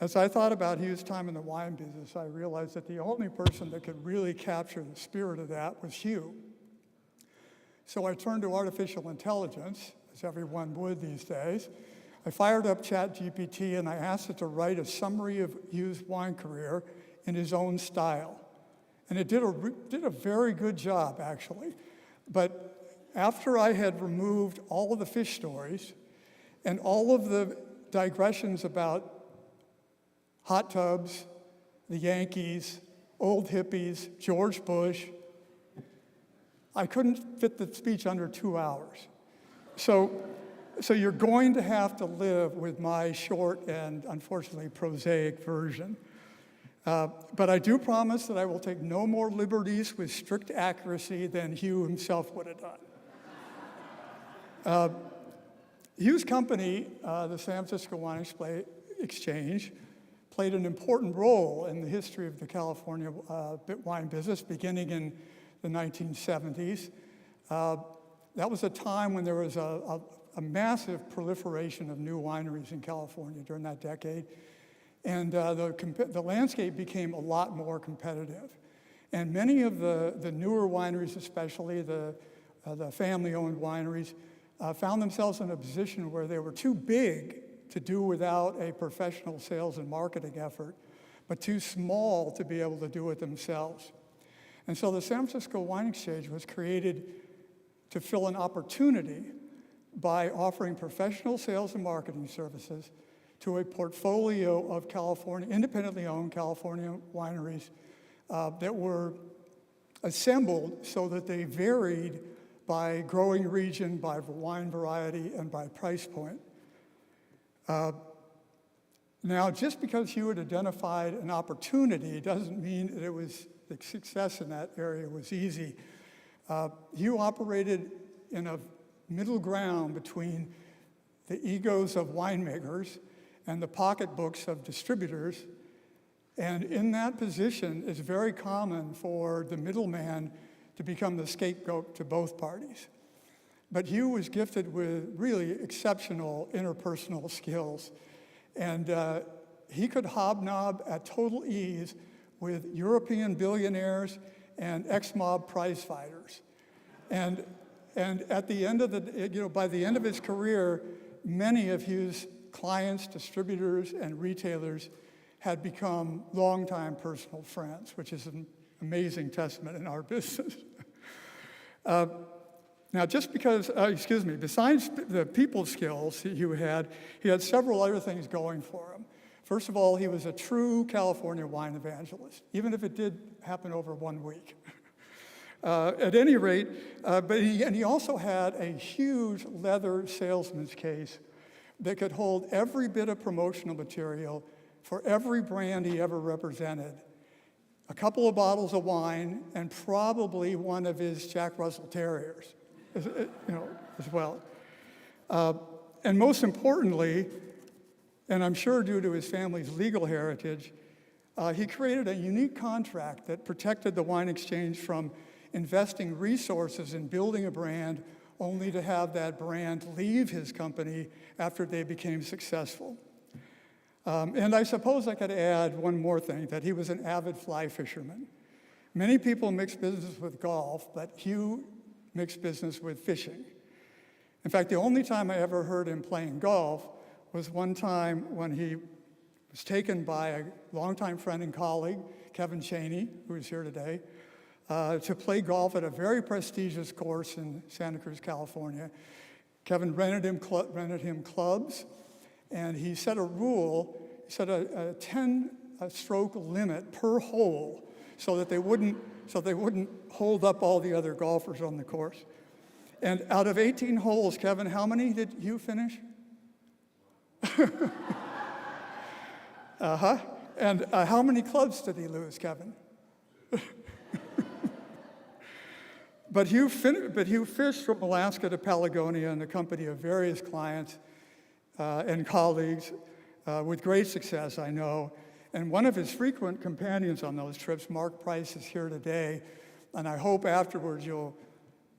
as I thought about Hugh's time in the wine business, I realized that the only person that could really capture the spirit of that was Hugh. So I turned to artificial intelligence, as everyone would these days. I fired up ChatGPT and I asked it to write a summary of Hugh's wine career in his own style. And it did a very good job, actually. But after I had removed all of the fish stories and all of the digressions about hot tubs, the Yankees, old hippies, George Bush, I couldn't fit the speech under 2 hours. So you're going to have to live with my short and unfortunately prosaic version. But I do promise that I will take no more liberties with strict accuracy than Hugh himself would have done. Hugh's company, the San Francisco Wine Exchange, played an important role in the history of the California wine business, beginning in the 1970s. That was a time when there was a massive proliferation of new wineries in California during that decade. And the landscape became a lot more competitive. And many of the newer wineries, especially the family-owned wineries, found themselves in a position where they were too big to do without a professional sales and marketing effort, but too small to be able to do it themselves. And so the San Francisco Wine Exchange was created to fill an opportunity by offering professional sales and marketing services to a portfolio of California, independently owned California wineries that were assembled so that they varied by growing region, by wine variety, and by price point. Now, just because Hugh had identified an opportunity doesn't mean that the success in that area was easy. Hugh operated in a middle ground between the egos of winemakers and the pocketbooks of distributors. And in that position, it's very common for the middleman to become the scapegoat to both parties. But Hugh was gifted with really exceptional interpersonal skills. And he could hobnob at total ease with European billionaires and ex-mob prize fighters. And at the end of by the end of his career, many of Hugh's clients, distributors, and retailers had become longtime personal friends, which is an amazing testament in our business. Now, just because, besides the people skills Hugh had, he had several other things going for him. First of all, he was a true California wine evangelist, even if it did happen over 1 week. At any rate, he also had a huge leather salesman's case that could hold every bit of promotional material for every brand he ever represented. A couple of bottles of wine and probably one of his Jack Russell Terriers, as well. And most importantly, and I'm sure due to his family's legal heritage, he created a unique contract that protected the wine exchange from investing resources in building a brand only to have that brand leave his company after they became successful. And I suppose I could add one more thing, that he was an avid fly fisherman. Many people mix business with golf, but Hugh mixed business with fishing. In fact, the only time I ever heard him playing golf was one time when he was taken by a longtime friend and colleague, Kevin Chaney, who is here today, to play golf at a very prestigious course in Santa Cruz, California. Kevin rented him clubs, and he set a rule, he set a 10-stroke limit per hole so they wouldn't hold up all the other golfers on the course. And out of 18 holes, Kevin, how many did Hugh finish? Uh-huh. And how many clubs did he lose, Kevin? But Hugh fished from Alaska to Pelagonia in the company of various clients and colleagues with great success, I know. And one of his frequent companions on those trips, Mark Price, is here today. And I hope afterwards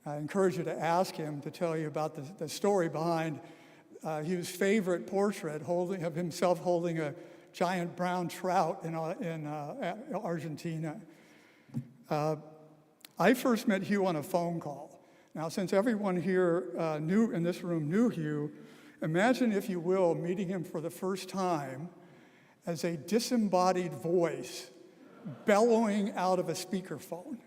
I encourage you to ask him to tell you about the story behind Hugh's favorite portrait of himself holding a giant brown trout in Argentina. I first met Hugh on a phone call. Now, since everyone here in this room knew Hugh, imagine, if you will, meeting him for the first time as a disembodied voice bellowing out of a speakerphone.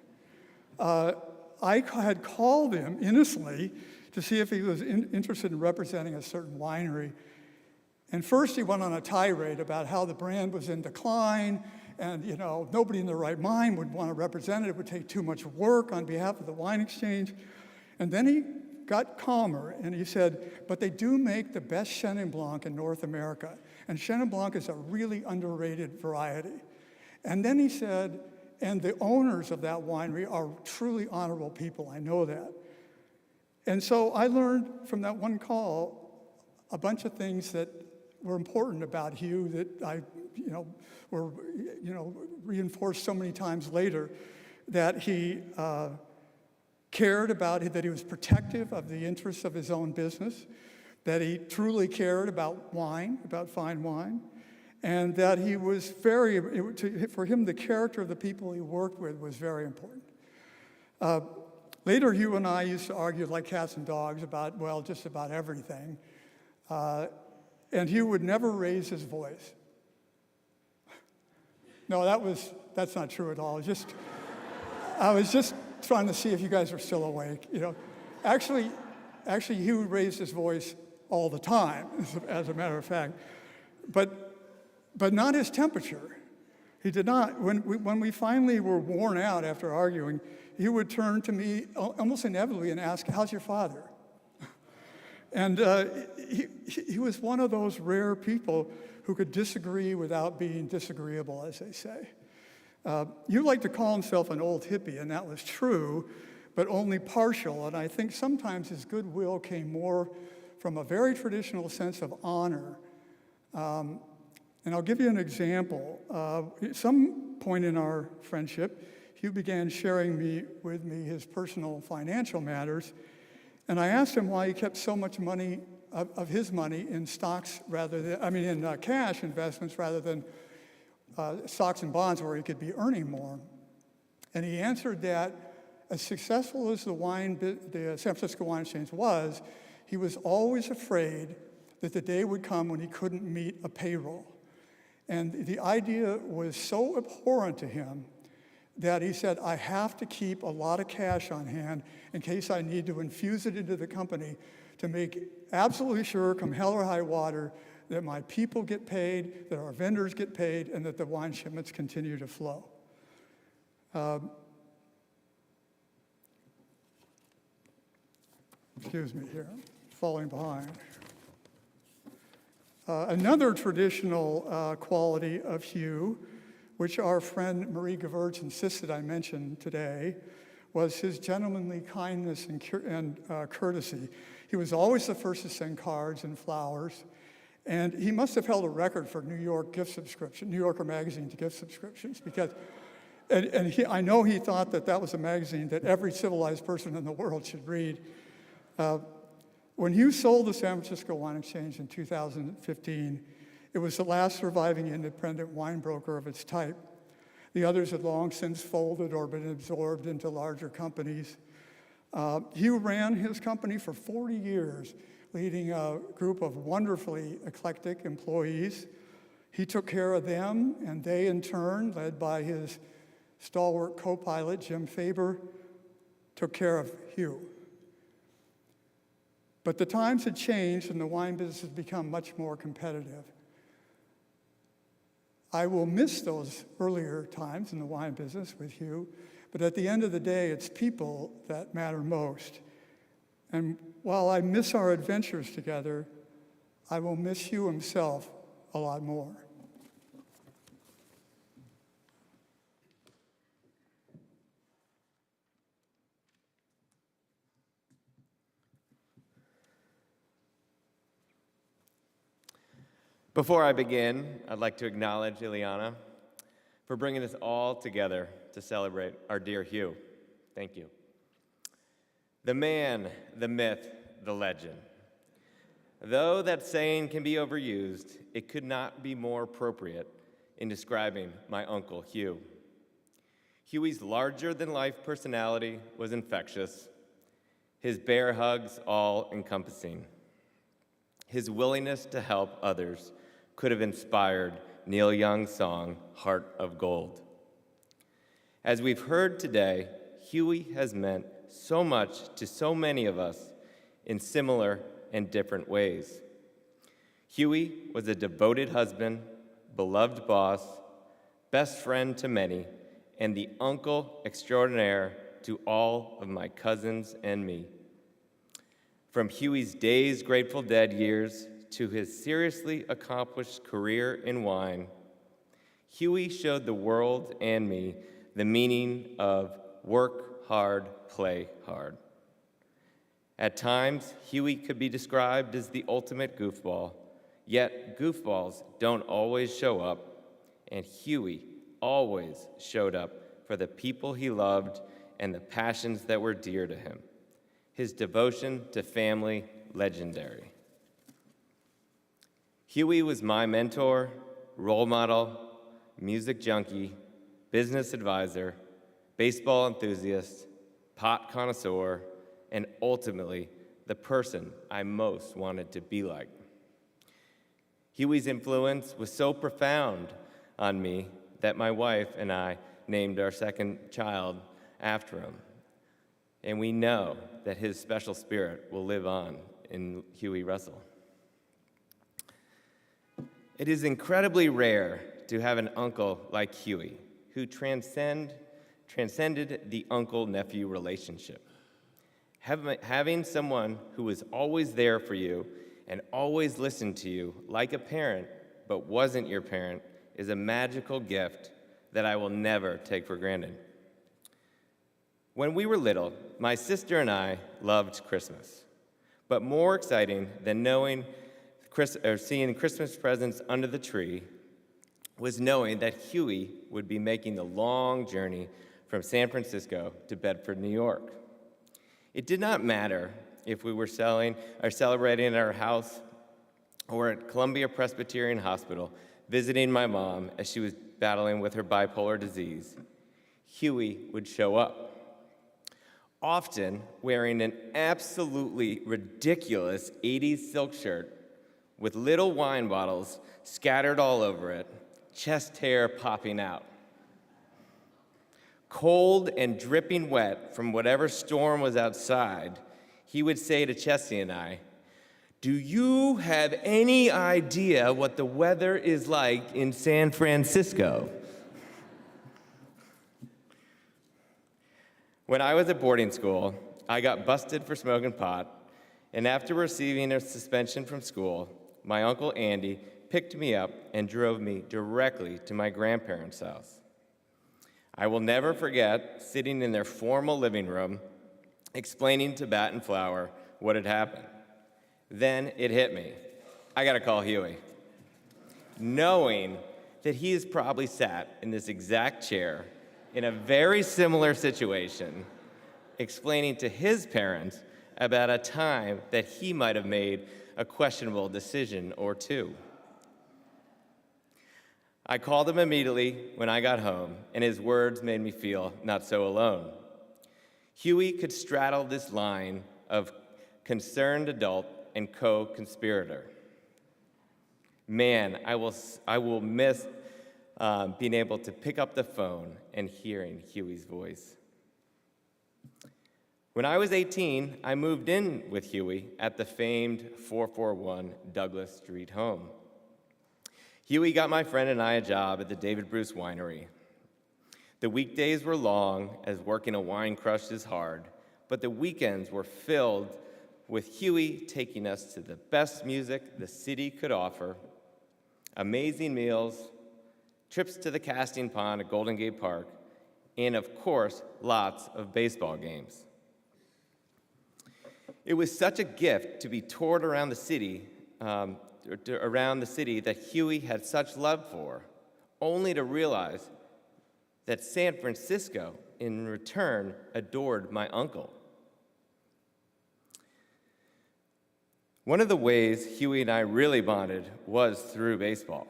I had called him innocently to see if he was interested in representing a certain winery. And first he went on a tirade about how the brand was in decline, and nobody in their right mind would want to represent it. It would take too much work on behalf of the wine exchange. And then he got calmer, and he said, but they do make the best Chenin Blanc in North America. And Chenin Blanc is a really underrated variety. And then he said, and the owners of that winery are truly honorable people, I know that. And so I learned from that one call a bunch of things that were important about Hugh that I, were reinforced so many times later, that he cared about it, that he was protective of the interests of his own business, that he truly cared about wine, about fine wine, and that he was for him, the character of the people he worked with was very important. Later, Hugh and I used to argue like cats and dogs about, just about everything. And Hugh would never raise his voice. No, that's not true at all. I was just trying to see if you guys are still awake. Actually, Hugh raised his voice all the time, as a matter of fact, but not his temperature. He did not. When we finally were worn out after arguing, he would turn to me almost inevitably and ask, "How's your father?" And he was one of those rare people who could disagree without being disagreeable, as they say. Hugh liked to call himself an old hippie, and that was true, but only partial. And I think sometimes his goodwill came more from a very traditional sense of honor. And I'll give you an example. At some point in our friendship, Hugh began sharing with me his personal financial matters. And I asked him why he kept so much money of his money in stocks in cash investments rather than stocks and bonds where he could be earning more. And he answered that as successful as the San Francisco Wine Exchange was, he was always afraid that the day would come when he couldn't meet a payroll. And the idea was so abhorrent to him that he said, I have to keep a lot of cash on hand in case I need to infuse it into the company to make absolutely sure, come hell or high water, that my people get paid, that our vendors get paid, and that the wine shipments continue to flow. Excuse me here, I'm falling behind. Another traditional quality of Hugh, which our friend Marie Gewurz insisted I mention today, was his gentlemanly kindness and courtesy. He was always the first to send cards and flowers, and he must have held a record for New Yorker magazine gift subscriptions, because, I know he thought that was a magazine that every civilized person in the world should read. When Hugh sold the San Francisco Wine Exchange in 2015, it was the last surviving independent wine broker of its type. The others had long since folded or been absorbed into larger companies. Hugh ran his company for 40 years, leading a group of wonderfully eclectic employees. He took care of them, and they in turn, led by his stalwart co-pilot, Jim Faber, took care of Hugh. But the times had changed, and the wine business has become much more competitive. I will miss those earlier times in the wine business with Hugh, but at the end of the day, it's people that matter most. And while I miss our adventures together, I will miss Hugh himself a lot more. Before I begin, I'd like to acknowledge Ileana for bringing us all together to celebrate our dear Hugh. Thank you. The man, the myth, the legend. Though that saying can be overused, it could not be more appropriate in describing my Uncle Hugh. Huey's larger-than-life personality was infectious, his bear hugs all-encompassing. His willingness to help others could have inspired Neil Young's song, Heart of Gold. As we've heard today, Huey has meant so much to so many of us in similar and different ways. Huey was a devoted husband, beloved boss, best friend to many, and the uncle extraordinaire to all of my cousins and me. From Huey's Days Grateful Dead years to his seriously accomplished career in wine, Huey showed the world and me the meaning of work hard, play hard. At times, Huey could be described as the ultimate goofball, yet goofballs don't always show up, and Huey always showed up for the people he loved and the passions that were dear to him. His devotion to family, legendary. Huey was my mentor, role model, music junkie, business advisor, baseball enthusiast, pot connoisseur, and ultimately, the person I most wanted to be like. Huey's influence was so profound on me that my wife and I named our second child after him. And we know that his special spirit will live on in Huey Russell. It is incredibly rare to have an uncle like Huey, who transcended the uncle-nephew relationship. Having someone who was always there for you and always listened to you like a parent, but wasn't your parent, is a magical gift that I will never take for granted. When we were little, my sister and I loved Christmas. But more exciting than seeing Christmas presents under the tree was knowing that Huey would be making the long journey from San Francisco to Bedford, New York. It did not matter if we were celebrating at our house or at Columbia Presbyterian Hospital, visiting my mom as she was battling with her bipolar disease. Huey would show up, often wearing an absolutely ridiculous 80s silk shirt with little wine bottles scattered all over it, chest hair popping out. Cold and dripping wet from whatever storm was outside, he would say to Chessie and I, "Do you have any idea what the weather is like in San Francisco?" When I was at boarding school, I got busted for smoking pot, and after receiving a suspension from school, my Uncle Andy picked me up and drove me directly to my grandparents' house. I will never forget sitting in their formal living room, explaining to Bat and Flower what had happened. Then it hit me. I gotta call Huey. Knowing that he has probably sat in this exact chair in a very similar situation, explaining to his parents about a time that he might have made a questionable decision or two. I called him immediately when I got home, and his words made me feel not so alone. Huey could straddle this line of concerned adult and co-conspirator. Man, I will miss being able to pick up the phone and hearing Huey's voice. When I was 18, I moved in with Huey at the famed 441 Douglas Street home. Huey got my friend and I a job at the David Bruce Winery. The weekdays were long, as working a wine crush is hard, but the weekends were filled with Huey taking us to the best music the city could offer, amazing meals, trips to the casting pond at Golden Gate Park, and of course, lots of baseball games. It was such a gift to be toured around the city, that Huey had such love for, only to realize that San Francisco, in return, adored my uncle. One of the ways Huey and I really bonded was through baseball.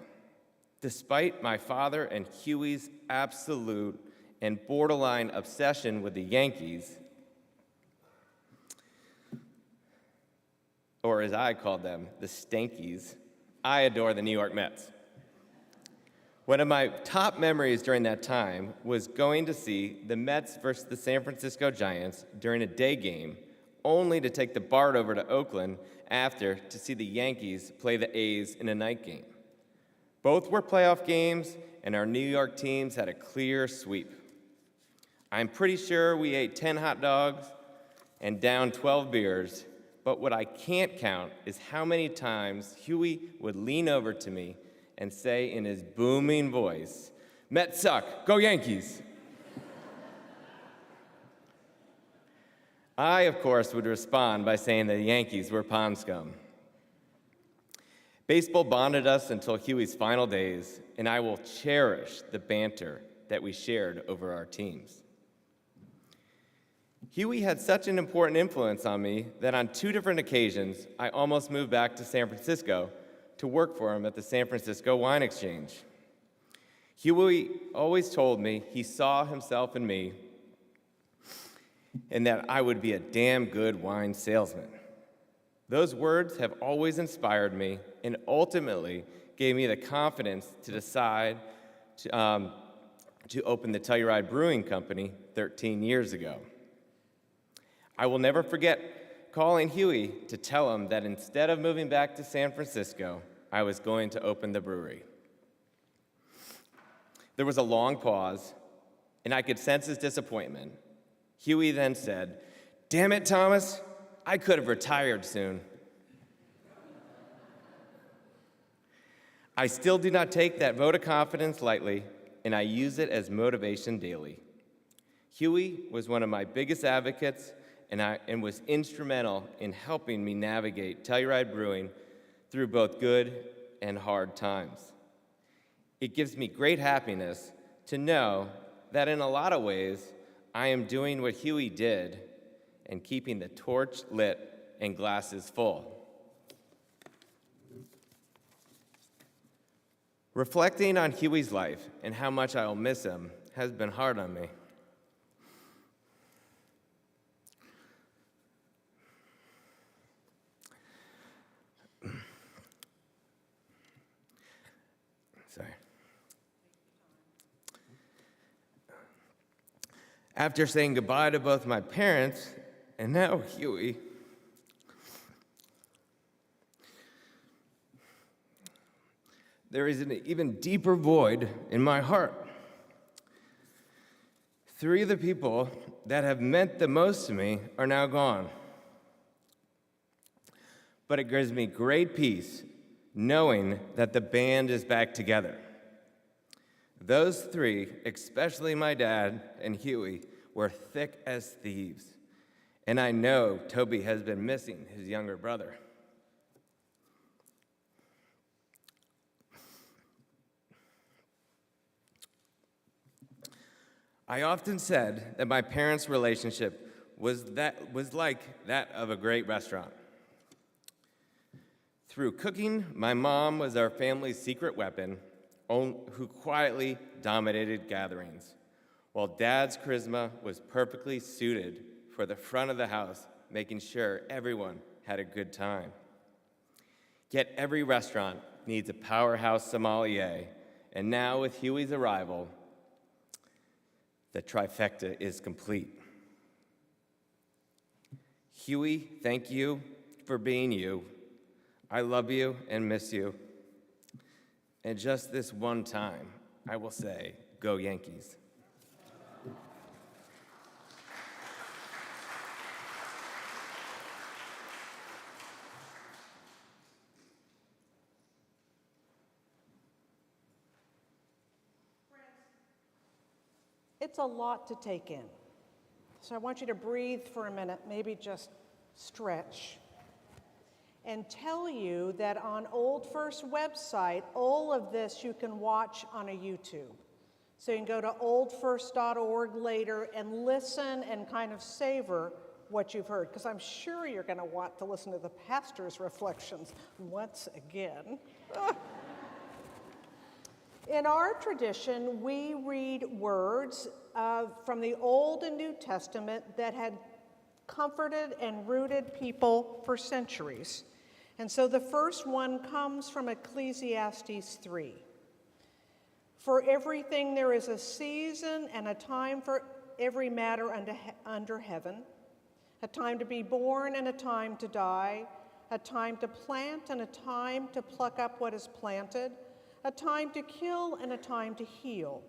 Despite my father and Huey's absolute and borderline obsession with the Yankees, or as I called them, the Stankies, I adore the New York Mets. One of my top memories during that time was going to see the Mets versus the San Francisco Giants during a day game, only to take the BART over to Oakland after to see the Yankees play the A's in a night game. Both were playoff games, and our New York teams had a clear sweep. I'm pretty sure we ate 10 hot dogs and downed 12 beers, but what I can't count is how many times Huey would lean over to me and say in his booming voice, "Mets suck, go Yankees." I, of course, would respond by saying the Yankees were pond scum. Baseball bonded us until Huey's final days, and I will cherish the banter that we shared over our teams. Huey had such an important influence on me that on 2 different occasions, I almost moved back to San Francisco to work for him at the San Francisco Wine Exchange. Huey always told me he saw himself in me and that I would be a damn good wine salesman. Those words have always inspired me and ultimately gave me the confidence to decide to open the Telluride Brewing Company 13 years ago. I will never forget calling Huey to tell him that instead of moving back to San Francisco, I was going to open the brewery. There was a long pause, and I could sense his disappointment. Huey then said, "Damn it, Thomas, I could have retired soon." I still do not take that vote of confidence lightly, and I use it as motivation daily. Huey was one of my biggest advocates and was instrumental in helping me navigate Telluride Brewing through both good and hard times. It gives me great happiness to know that in a lot of ways, I am doing what Huey did and keeping the torch lit and glasses full. Reflecting on Huey's life and how much I will miss him has been hard on me. Sorry. After saying goodbye to both my parents and now Huey, there is an even deeper void in my heart. 3 of the people that have meant the most to me are now gone. But it gives me great peace knowing that the band is back together. Those 3, especially my dad and Huey, were thick as thieves. And I know Toby has been missing his younger brother. I often said that my parents' relationship was like that of a great restaurant. Through cooking, my mom was our family's secret weapon, who quietly dominated gatherings, while Dad's charisma was perfectly suited for the front of the house, making sure everyone had a good time. Yet every restaurant needs a powerhouse sommelier, and now with Huey's arrival, the trifecta is complete. Huey, thank you for being you. I love you and miss you. And just this one time, I will say, go Yankees. It's a lot to take in. So I want you to breathe for a minute, maybe just stretch, and tell you that on Old First website, all of this you can watch on a YouTube. So you can go to oldfirst.org later and listen and kind of savor what you've heard, because I'm sure you're going to want to listen to the pastor's reflections once again. In our tradition, we read words from the Old and New Testament that had comforted and rooted people for centuries. And so the first one comes from Ecclesiastes 3. For everything there is a season and a time for every matter under heaven, a time to be born and a time to die, a time to plant and a time to pluck up what is planted, a time to kill and a time to heal,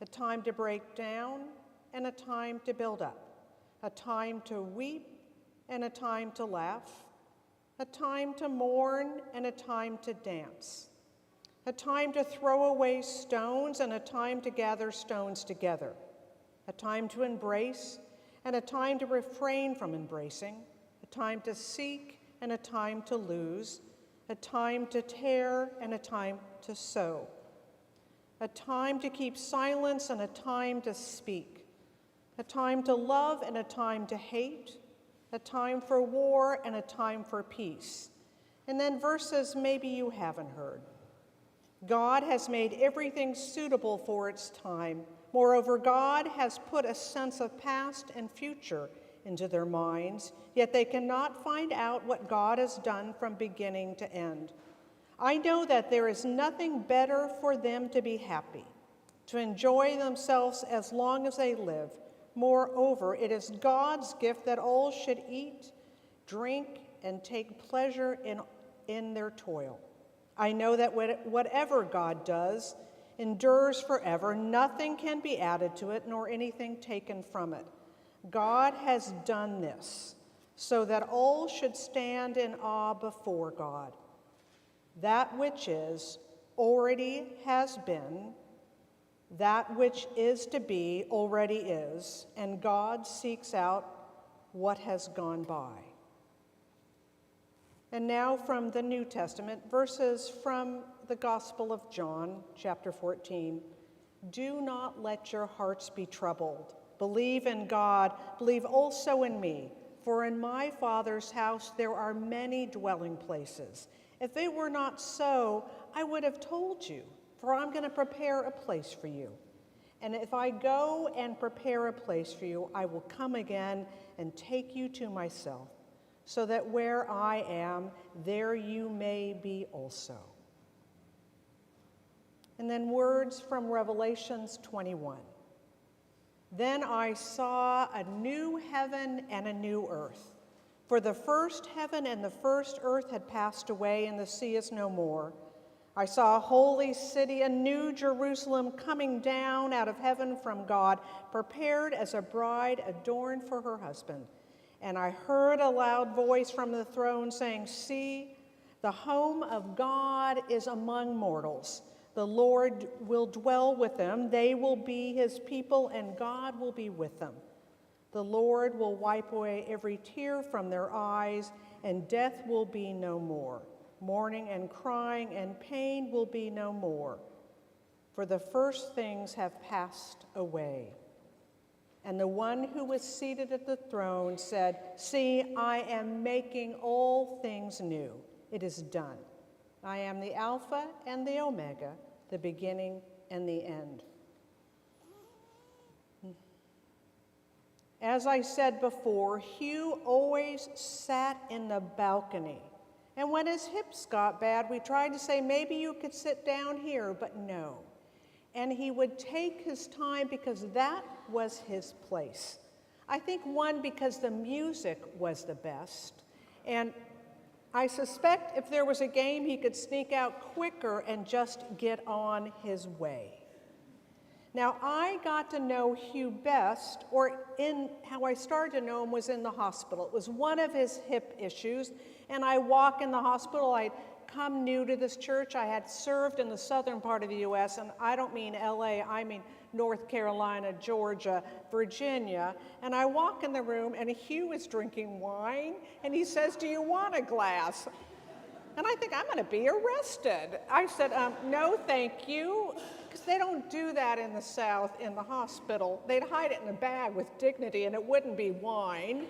a time to break down and a time to build up, a time to weep and a time to laugh, a time to mourn and a time to dance, a time to throw away stones and a time to gather stones together, a time to embrace and a time to refrain from embracing, a time to seek and a time to lose, a time to tear and a time to sow, a time to keep silence and a time to speak, a time to love and a time to hate, a time for war and a time for peace. And then verses maybe you haven't heard. God has made everything suitable for its time. Moreover, God has put a sense of past and future into their minds, yet they cannot find out what God has done from beginning to end. I know that there is nothing better for them to be happy, to enjoy themselves as long as they live. Moreover, it is God's gift that all should eat, drink, and take pleasure in their toil. I know that whatever God does endures forever. Nothing can be added to it, nor anything taken from it. God has done this so that all should stand in awe before God. That which is already has been, that which is to be already is, and God seeks out what has gone by. And now from the New Testament, verses from the Gospel of John, chapter 14. Do not let your hearts be troubled. Believe in God, believe also in me. For in my Father's house there are many dwelling places. If it were not so, I would have told you, for I'm going to prepare a place for you. And if I go and prepare a place for you, I will come again and take you to myself, so that where I am, there you may be also. And then words from Revelations 21. Then I saw a new heaven and a new earth. For the first heaven and the first earth had passed away, and the sea is no more. I saw a holy city, a new Jerusalem, coming down out of heaven from God, prepared as a bride adorned for her husband. And I heard a loud voice from the throne saying, See, the home of God is among mortals. The Lord will dwell with them. They will be his people, and God will be with them. The Lord will wipe away every tear from their eyes, and death will be no more. Mourning and crying and pain will be no more, for the first things have passed away. And the one who was seated at the throne said, See, I am making all things new. It is done. I am the Alpha and the Omega, the beginning and the end. As I said before, Hugh always sat in the balcony. And when his hips got bad, we tried to say, maybe you could sit down here, but no. And he would take his time because that was his place. I think, one, because the music was the best. And I suspect if there was a game, he could sneak out quicker and just get on his way. Now, I got to know Hugh best, or in how I started to know him was in the hospital. It was one of his hip issues, and I walk in the hospital. I'd come new to this church. I had served in the southern part of the U.S., and I don't mean L.A., I mean North Carolina, Georgia, Virginia, and I walk in the room and Hugh is drinking wine, and he says, "Do you want a glass?" And I think I'm going to be arrested. I said, "No, thank you," because they don't do that in the South in the hospital. They'd hide it in a bag with dignity, and it wouldn't be wine.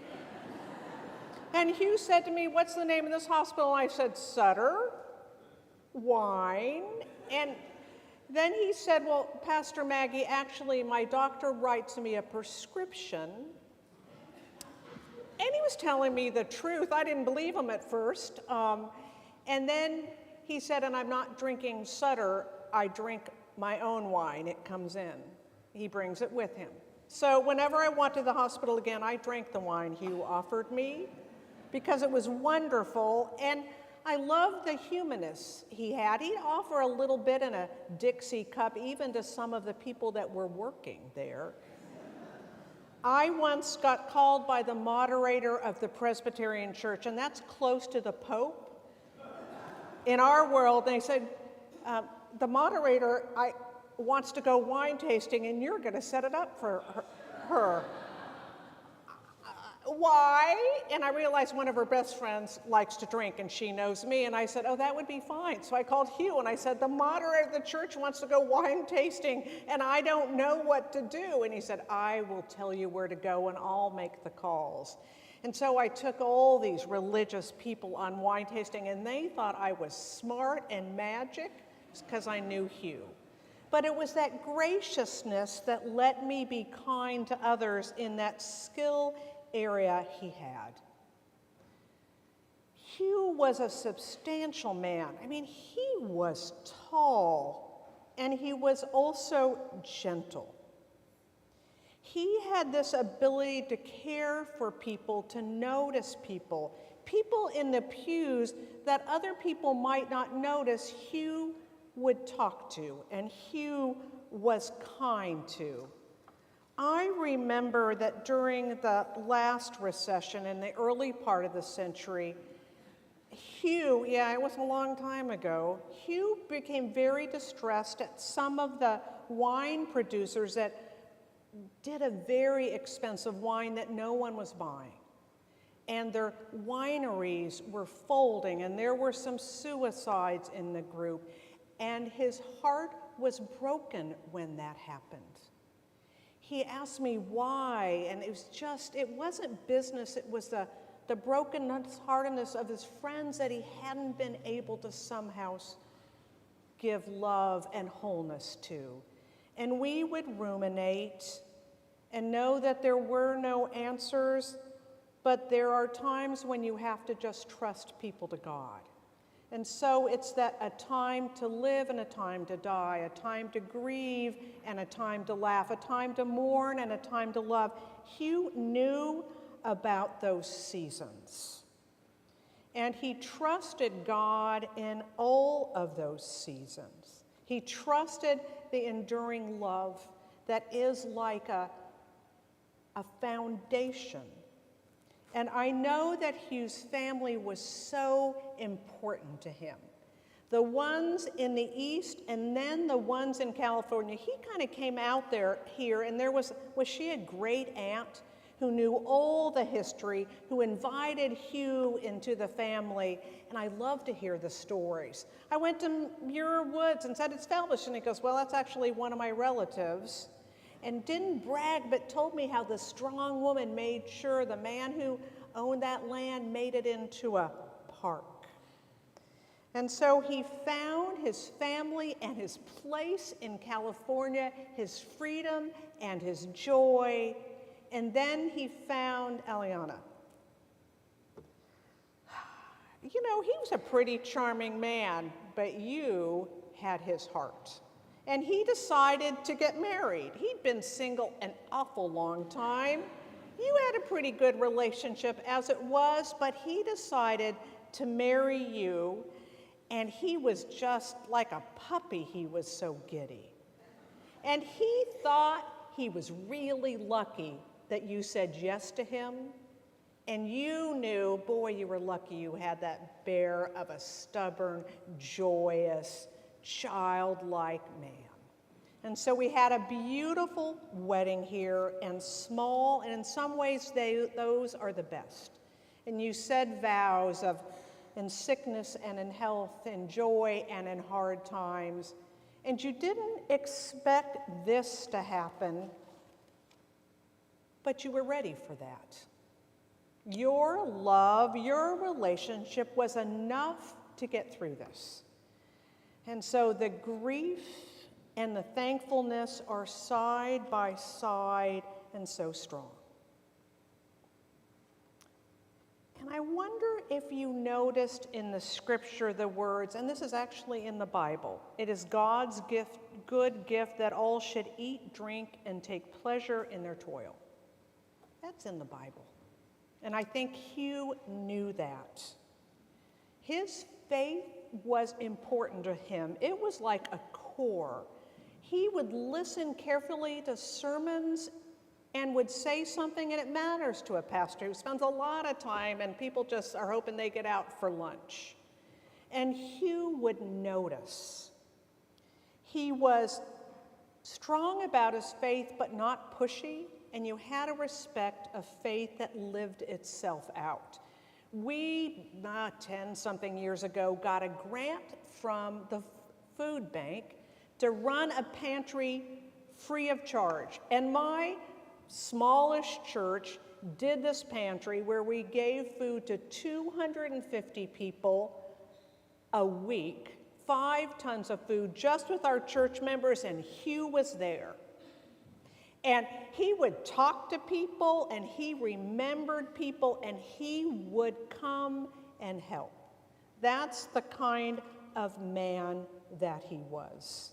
And Hugh said to me, "What's the name of this hospital?" I said, "Sutter Wine." And then he said, "Well, Pastor Maggie, actually, my doctor writes me a prescription." And he was telling me the truth. I didn't believe him at first. And then he said, "And I'm not drinking Sutter, I drink my own wine. It comes in." He brings it with him. So whenever I went to the hospital again, I drank the wine Hugh offered me because it was wonderful. And I loved the humanness he had. He'd offer a little bit in a Dixie cup, even to some of the people that were working there. I once got called by the moderator of the Presbyterian Church, and that's close to the Pope in our world. They said, "The moderator wants to go wine tasting, and you're going to set it up for her." Why? And I realized one of her best friends likes to drink, and she knows me. And I said, "Oh, that would be fine." So I called Hugh, and I said, "The moderator of the church wants to go wine tasting, and I don't know what to do." And he said, "I will tell you where to go, and I'll make the calls." And so I took all these religious people on wine tasting, and they thought I was smart and magic because I knew Hugh. But it was that graciousness that let me be kind to others in that skill area he had. Hugh was a substantial man. I mean, he was tall, and he was also gentle. He had this ability to care for people, to notice people, people in the pews that other people might not notice. Hugh would talk to, and Hugh was kind to. I remember that during the last recession in the early part of the century, Hugh, it was a long time ago, Hugh became very distressed at some of the wine producers that did a very expensive wine that no one was buying. And their wineries were folding, and there were some suicides in the group. And his heart was broken when that happened. He asked me why, and it wasn't business, it was the brokenness, hardness of his friends that he hadn't been able to somehow give love and wholeness to. And we would ruminate and know that there were no answers, but there are times when you have to just trust people to God. And so it's that a time to live and a time to die, a time to grieve and a time to laugh, a time to mourn and a time to love. Hugh knew about those seasons. And he trusted God in all of those seasons. He trusted the enduring love that is like a foundation. And I know that Hugh's family was so important to him. The ones in the East and then the ones in California. He kind of came out here, and was she a great aunt who knew all the history, who invited Hugh into the family, and I love to hear the stories. I went to Muir Woods and said, "It's Felvish," and he goes, "Well, that's actually one of my relatives." And didn't brag, but told me how the strong woman made sure the man who owned that land made it into a park. And so he found his family and his place in California, his freedom and his joy, and then he found Eliana. You know, he was a pretty charming man, but you had his heart. And he decided to get married. He'd been single an awful long time. You had a pretty good relationship as it was, but he decided to marry you, and he was just like a puppy. He was so giddy. And he thought he was really lucky that you said yes to him, and you knew, boy, you were lucky you had that bear of a stubborn, joyous, childlike man. And so we had a beautiful wedding here, and small, and in some ways those are the best. And you said vows of in sickness and in health, in joy and in hard times. And you didn't expect this to happen, but you were ready for that. Your love, your relationship was enough to get through this. And so the grief and the thankfulness are side by side and so strong. And I wonder if you noticed in the scripture the words, and this is actually in the Bible, it is God's gift, good gift that all should eat, drink, and take pleasure in their toil. That's in the Bible. And I think Hugh knew that. His faith was important to him. It was like a core. He would listen carefully to sermons and would say something, and it matters to a pastor who spends a lot of time and people just are hoping they get out for lunch. And Hugh would notice. He was strong about his faith, but not pushy, and you had to respect a faith that lived itself out. We, 10-something years ago, got a grant from the food bank to run a pantry free of charge. And my smallish church did this pantry where we gave food to 250 people a week, 5 tons of food just with our church members, and Hugh was there. And he would talk to people, and he remembered people, and he would come and help. That's the kind of man that he was.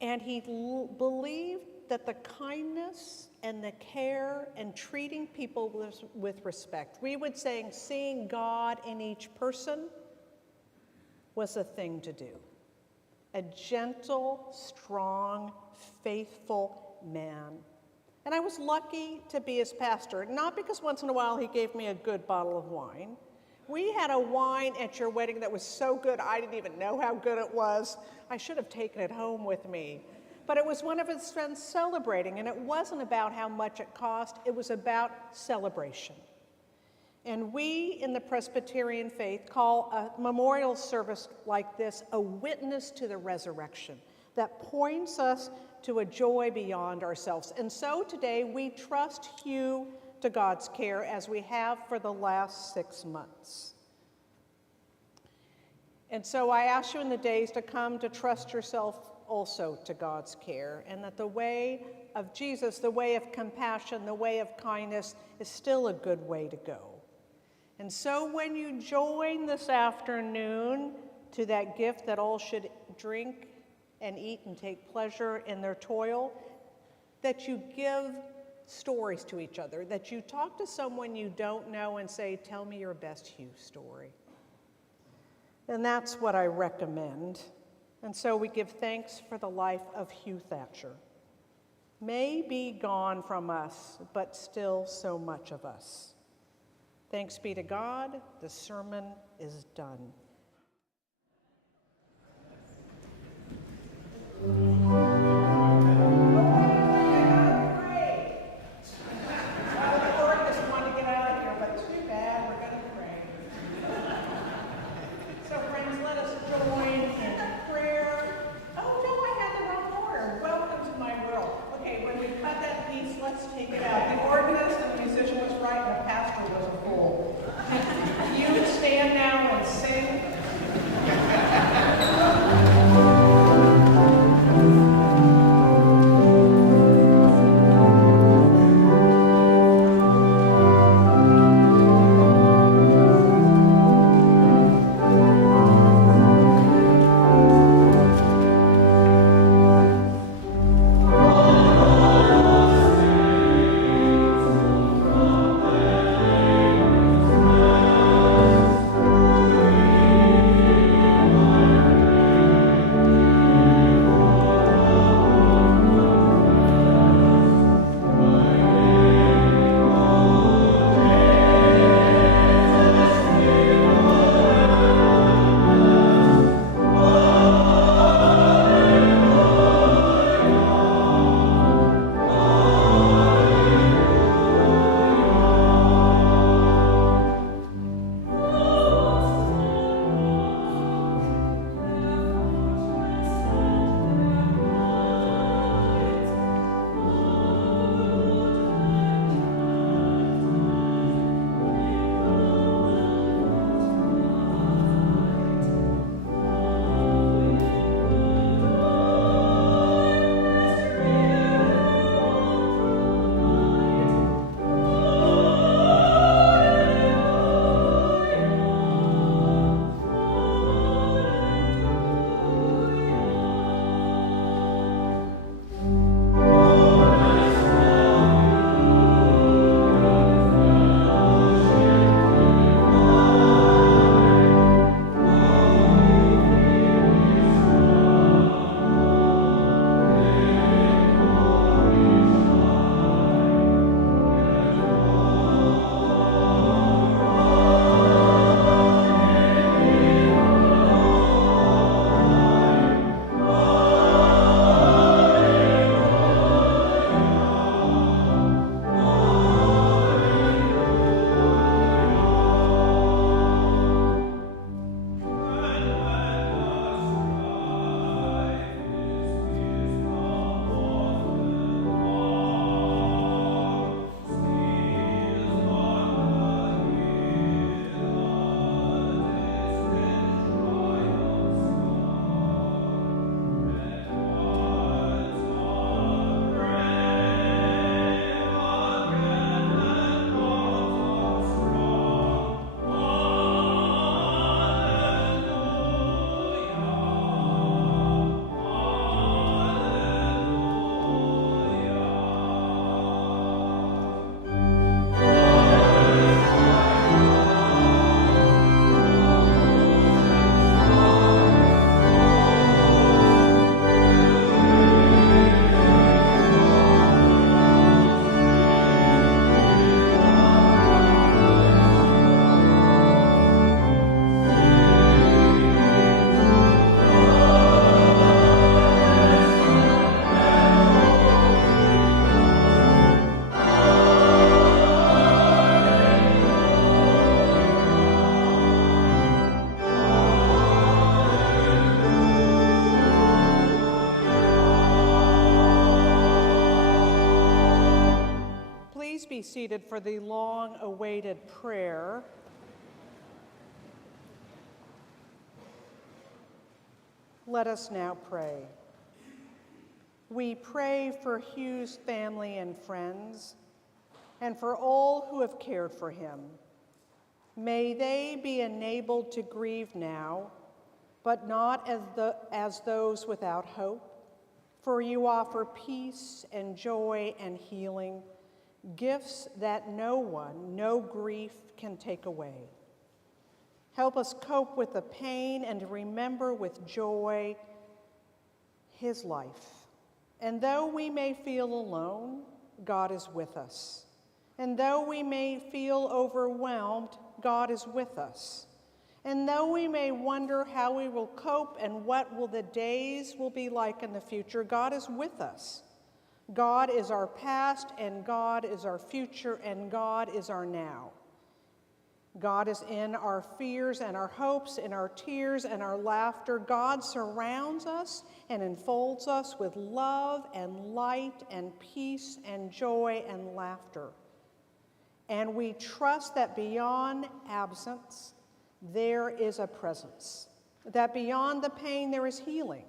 And he believed that the kindness and the care and treating people with respect, we would say seeing God in each person, was a thing to do. A gentle, strong, faithful man. And I was lucky to be his pastor, not because once in a while he gave me a good bottle of wine. We had a wine at your wedding that was so good I didn't even know how good it was. I should have taken it home with me. But it was one of his friends celebrating, and it wasn't about how much it cost, it was about celebration. And we in the Presbyterian faith call a memorial service like this a witness to the resurrection that points us to a joy beyond ourselves. And so today we trust Hugh to God's care as we have for the last 6 months. And so I ask you in the days to come to trust yourself also to God's care, and that the way of Jesus, the way of compassion, the way of kindness is still a good way to go. And so when you join this afternoon to that gift that all should drink and eat and take pleasure in their toil, that you give stories to each other, that you talk to someone you don't know and say, tell me your best Hugh story. And that's what I recommend. And so we give thanks for the life of Hugh Thacher. May be gone from us, but still so much of us. Thanks be to God, the sermon is done. seated for the long-awaited prayer. Let us now pray. We pray for Hugh's family and friends, and for all who have cared for him. May they be enabled to grieve now, but not as those without hope. For you offer peace and joy and healing, gifts that no one, no grief can take away. Help us cope with the pain and to remember with joy his life. And though we may feel alone, God is with us. And though we may feel overwhelmed, God is with us. And though we may wonder how we will cope and what will the days will be like in the future, God is with us. God is our past, and God is our future, and God is our now. God is in our fears and our hopes, in our tears and our laughter. God surrounds us and enfolds us with love and light and peace and joy and laughter. And we trust that beyond absence, there is a presence. That beyond the pain, there is healing.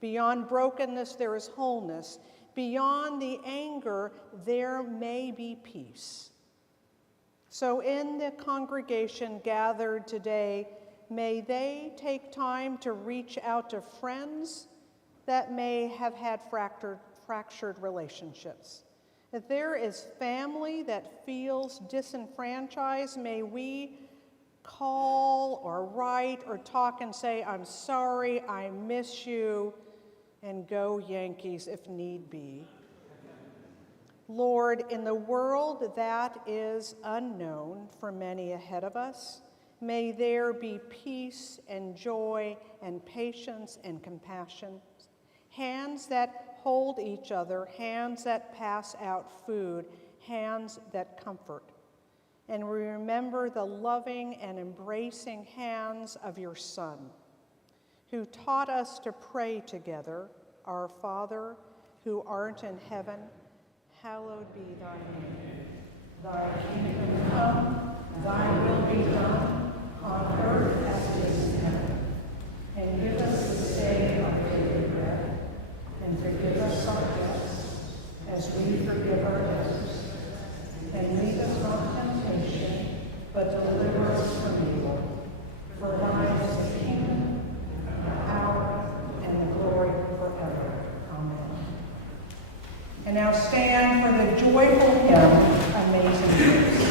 Beyond brokenness, there is wholeness. Beyond the anger, there may be peace. So in the congregation gathered today, may they take time to reach out to friends that may have had fractured relationships. If there is family that feels disenfranchised, may we call or write or talk and say, I'm sorry, I miss you, and go Yankees if need be. Lord, in the world that is unknown for many ahead of us, may there be peace and joy and patience and compassion, hands that hold each other, hands that pass out food, hands that comfort. And we remember the loving and embracing hands of your Son, who taught us to pray together, Our Father, who art in heaven, hallowed be thy name. Thy kingdom come, thy will be done, on earth as it is in heaven. And give us this day our daily bread, and forgive us our debts, as we forgive our debtors. And lead us not into temptation, but deliver us from evil. For thine is the kingdom, the power, and the glory forever. Amen. And now stand for the joyful hymn, Amazing Grace.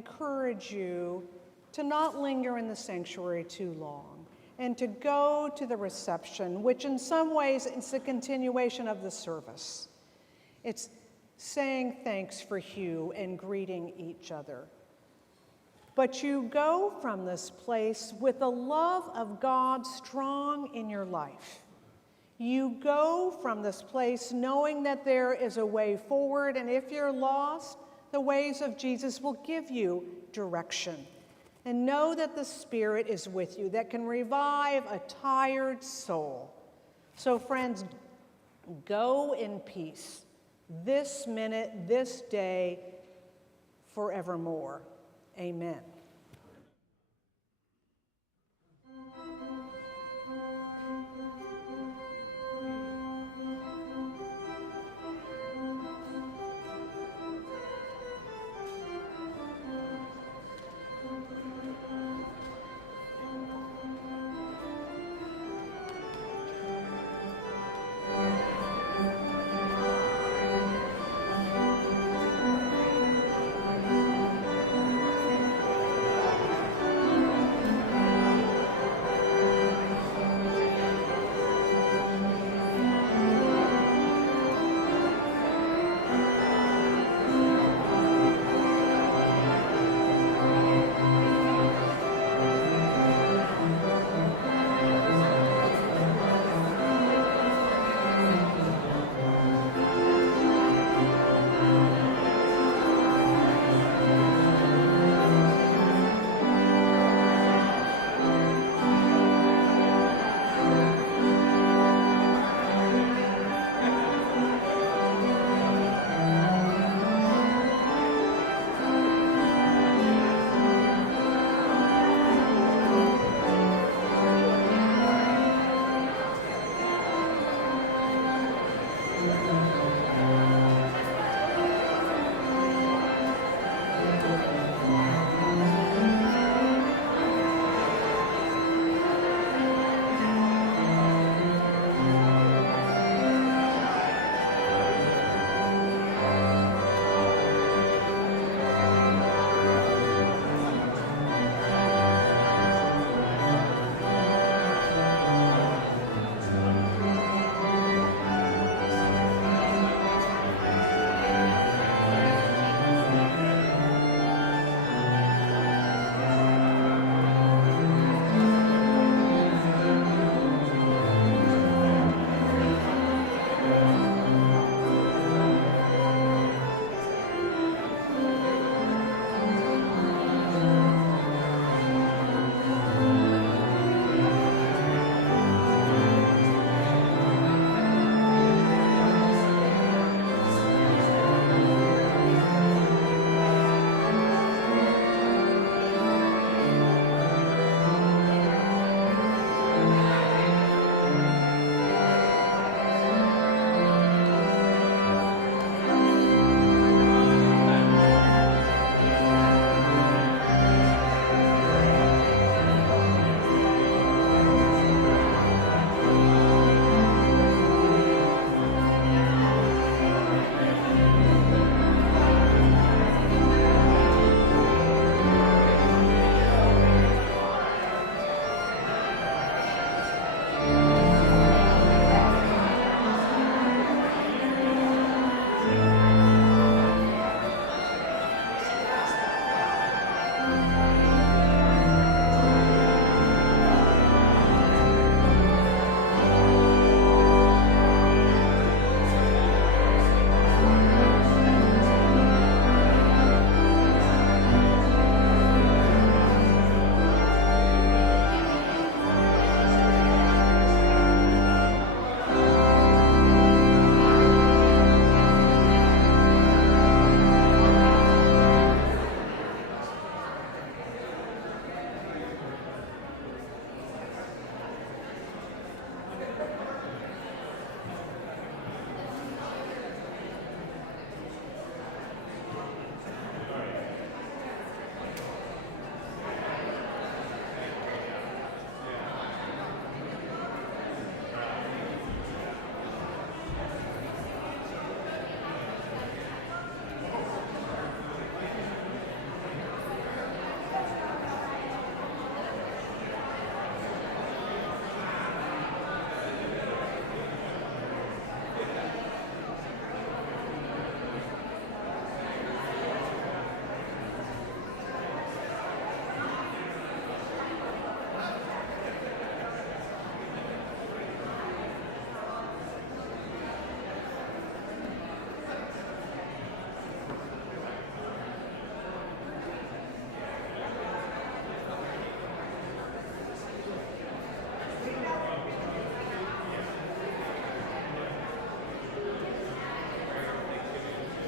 encourage you to not linger in the sanctuary too long and to go to the reception, which in some ways is a continuation of the service. It's saying thanks for Hugh and greeting each other. But you go from this place with the love of God strong in your life. You go from this place knowing that there is a way forward, and if you're lost, the ways of Jesus will give you direction. And know that the Spirit is with you, that can revive a tired soul. So friends, go in peace, this minute, this day, forevermore. Amen.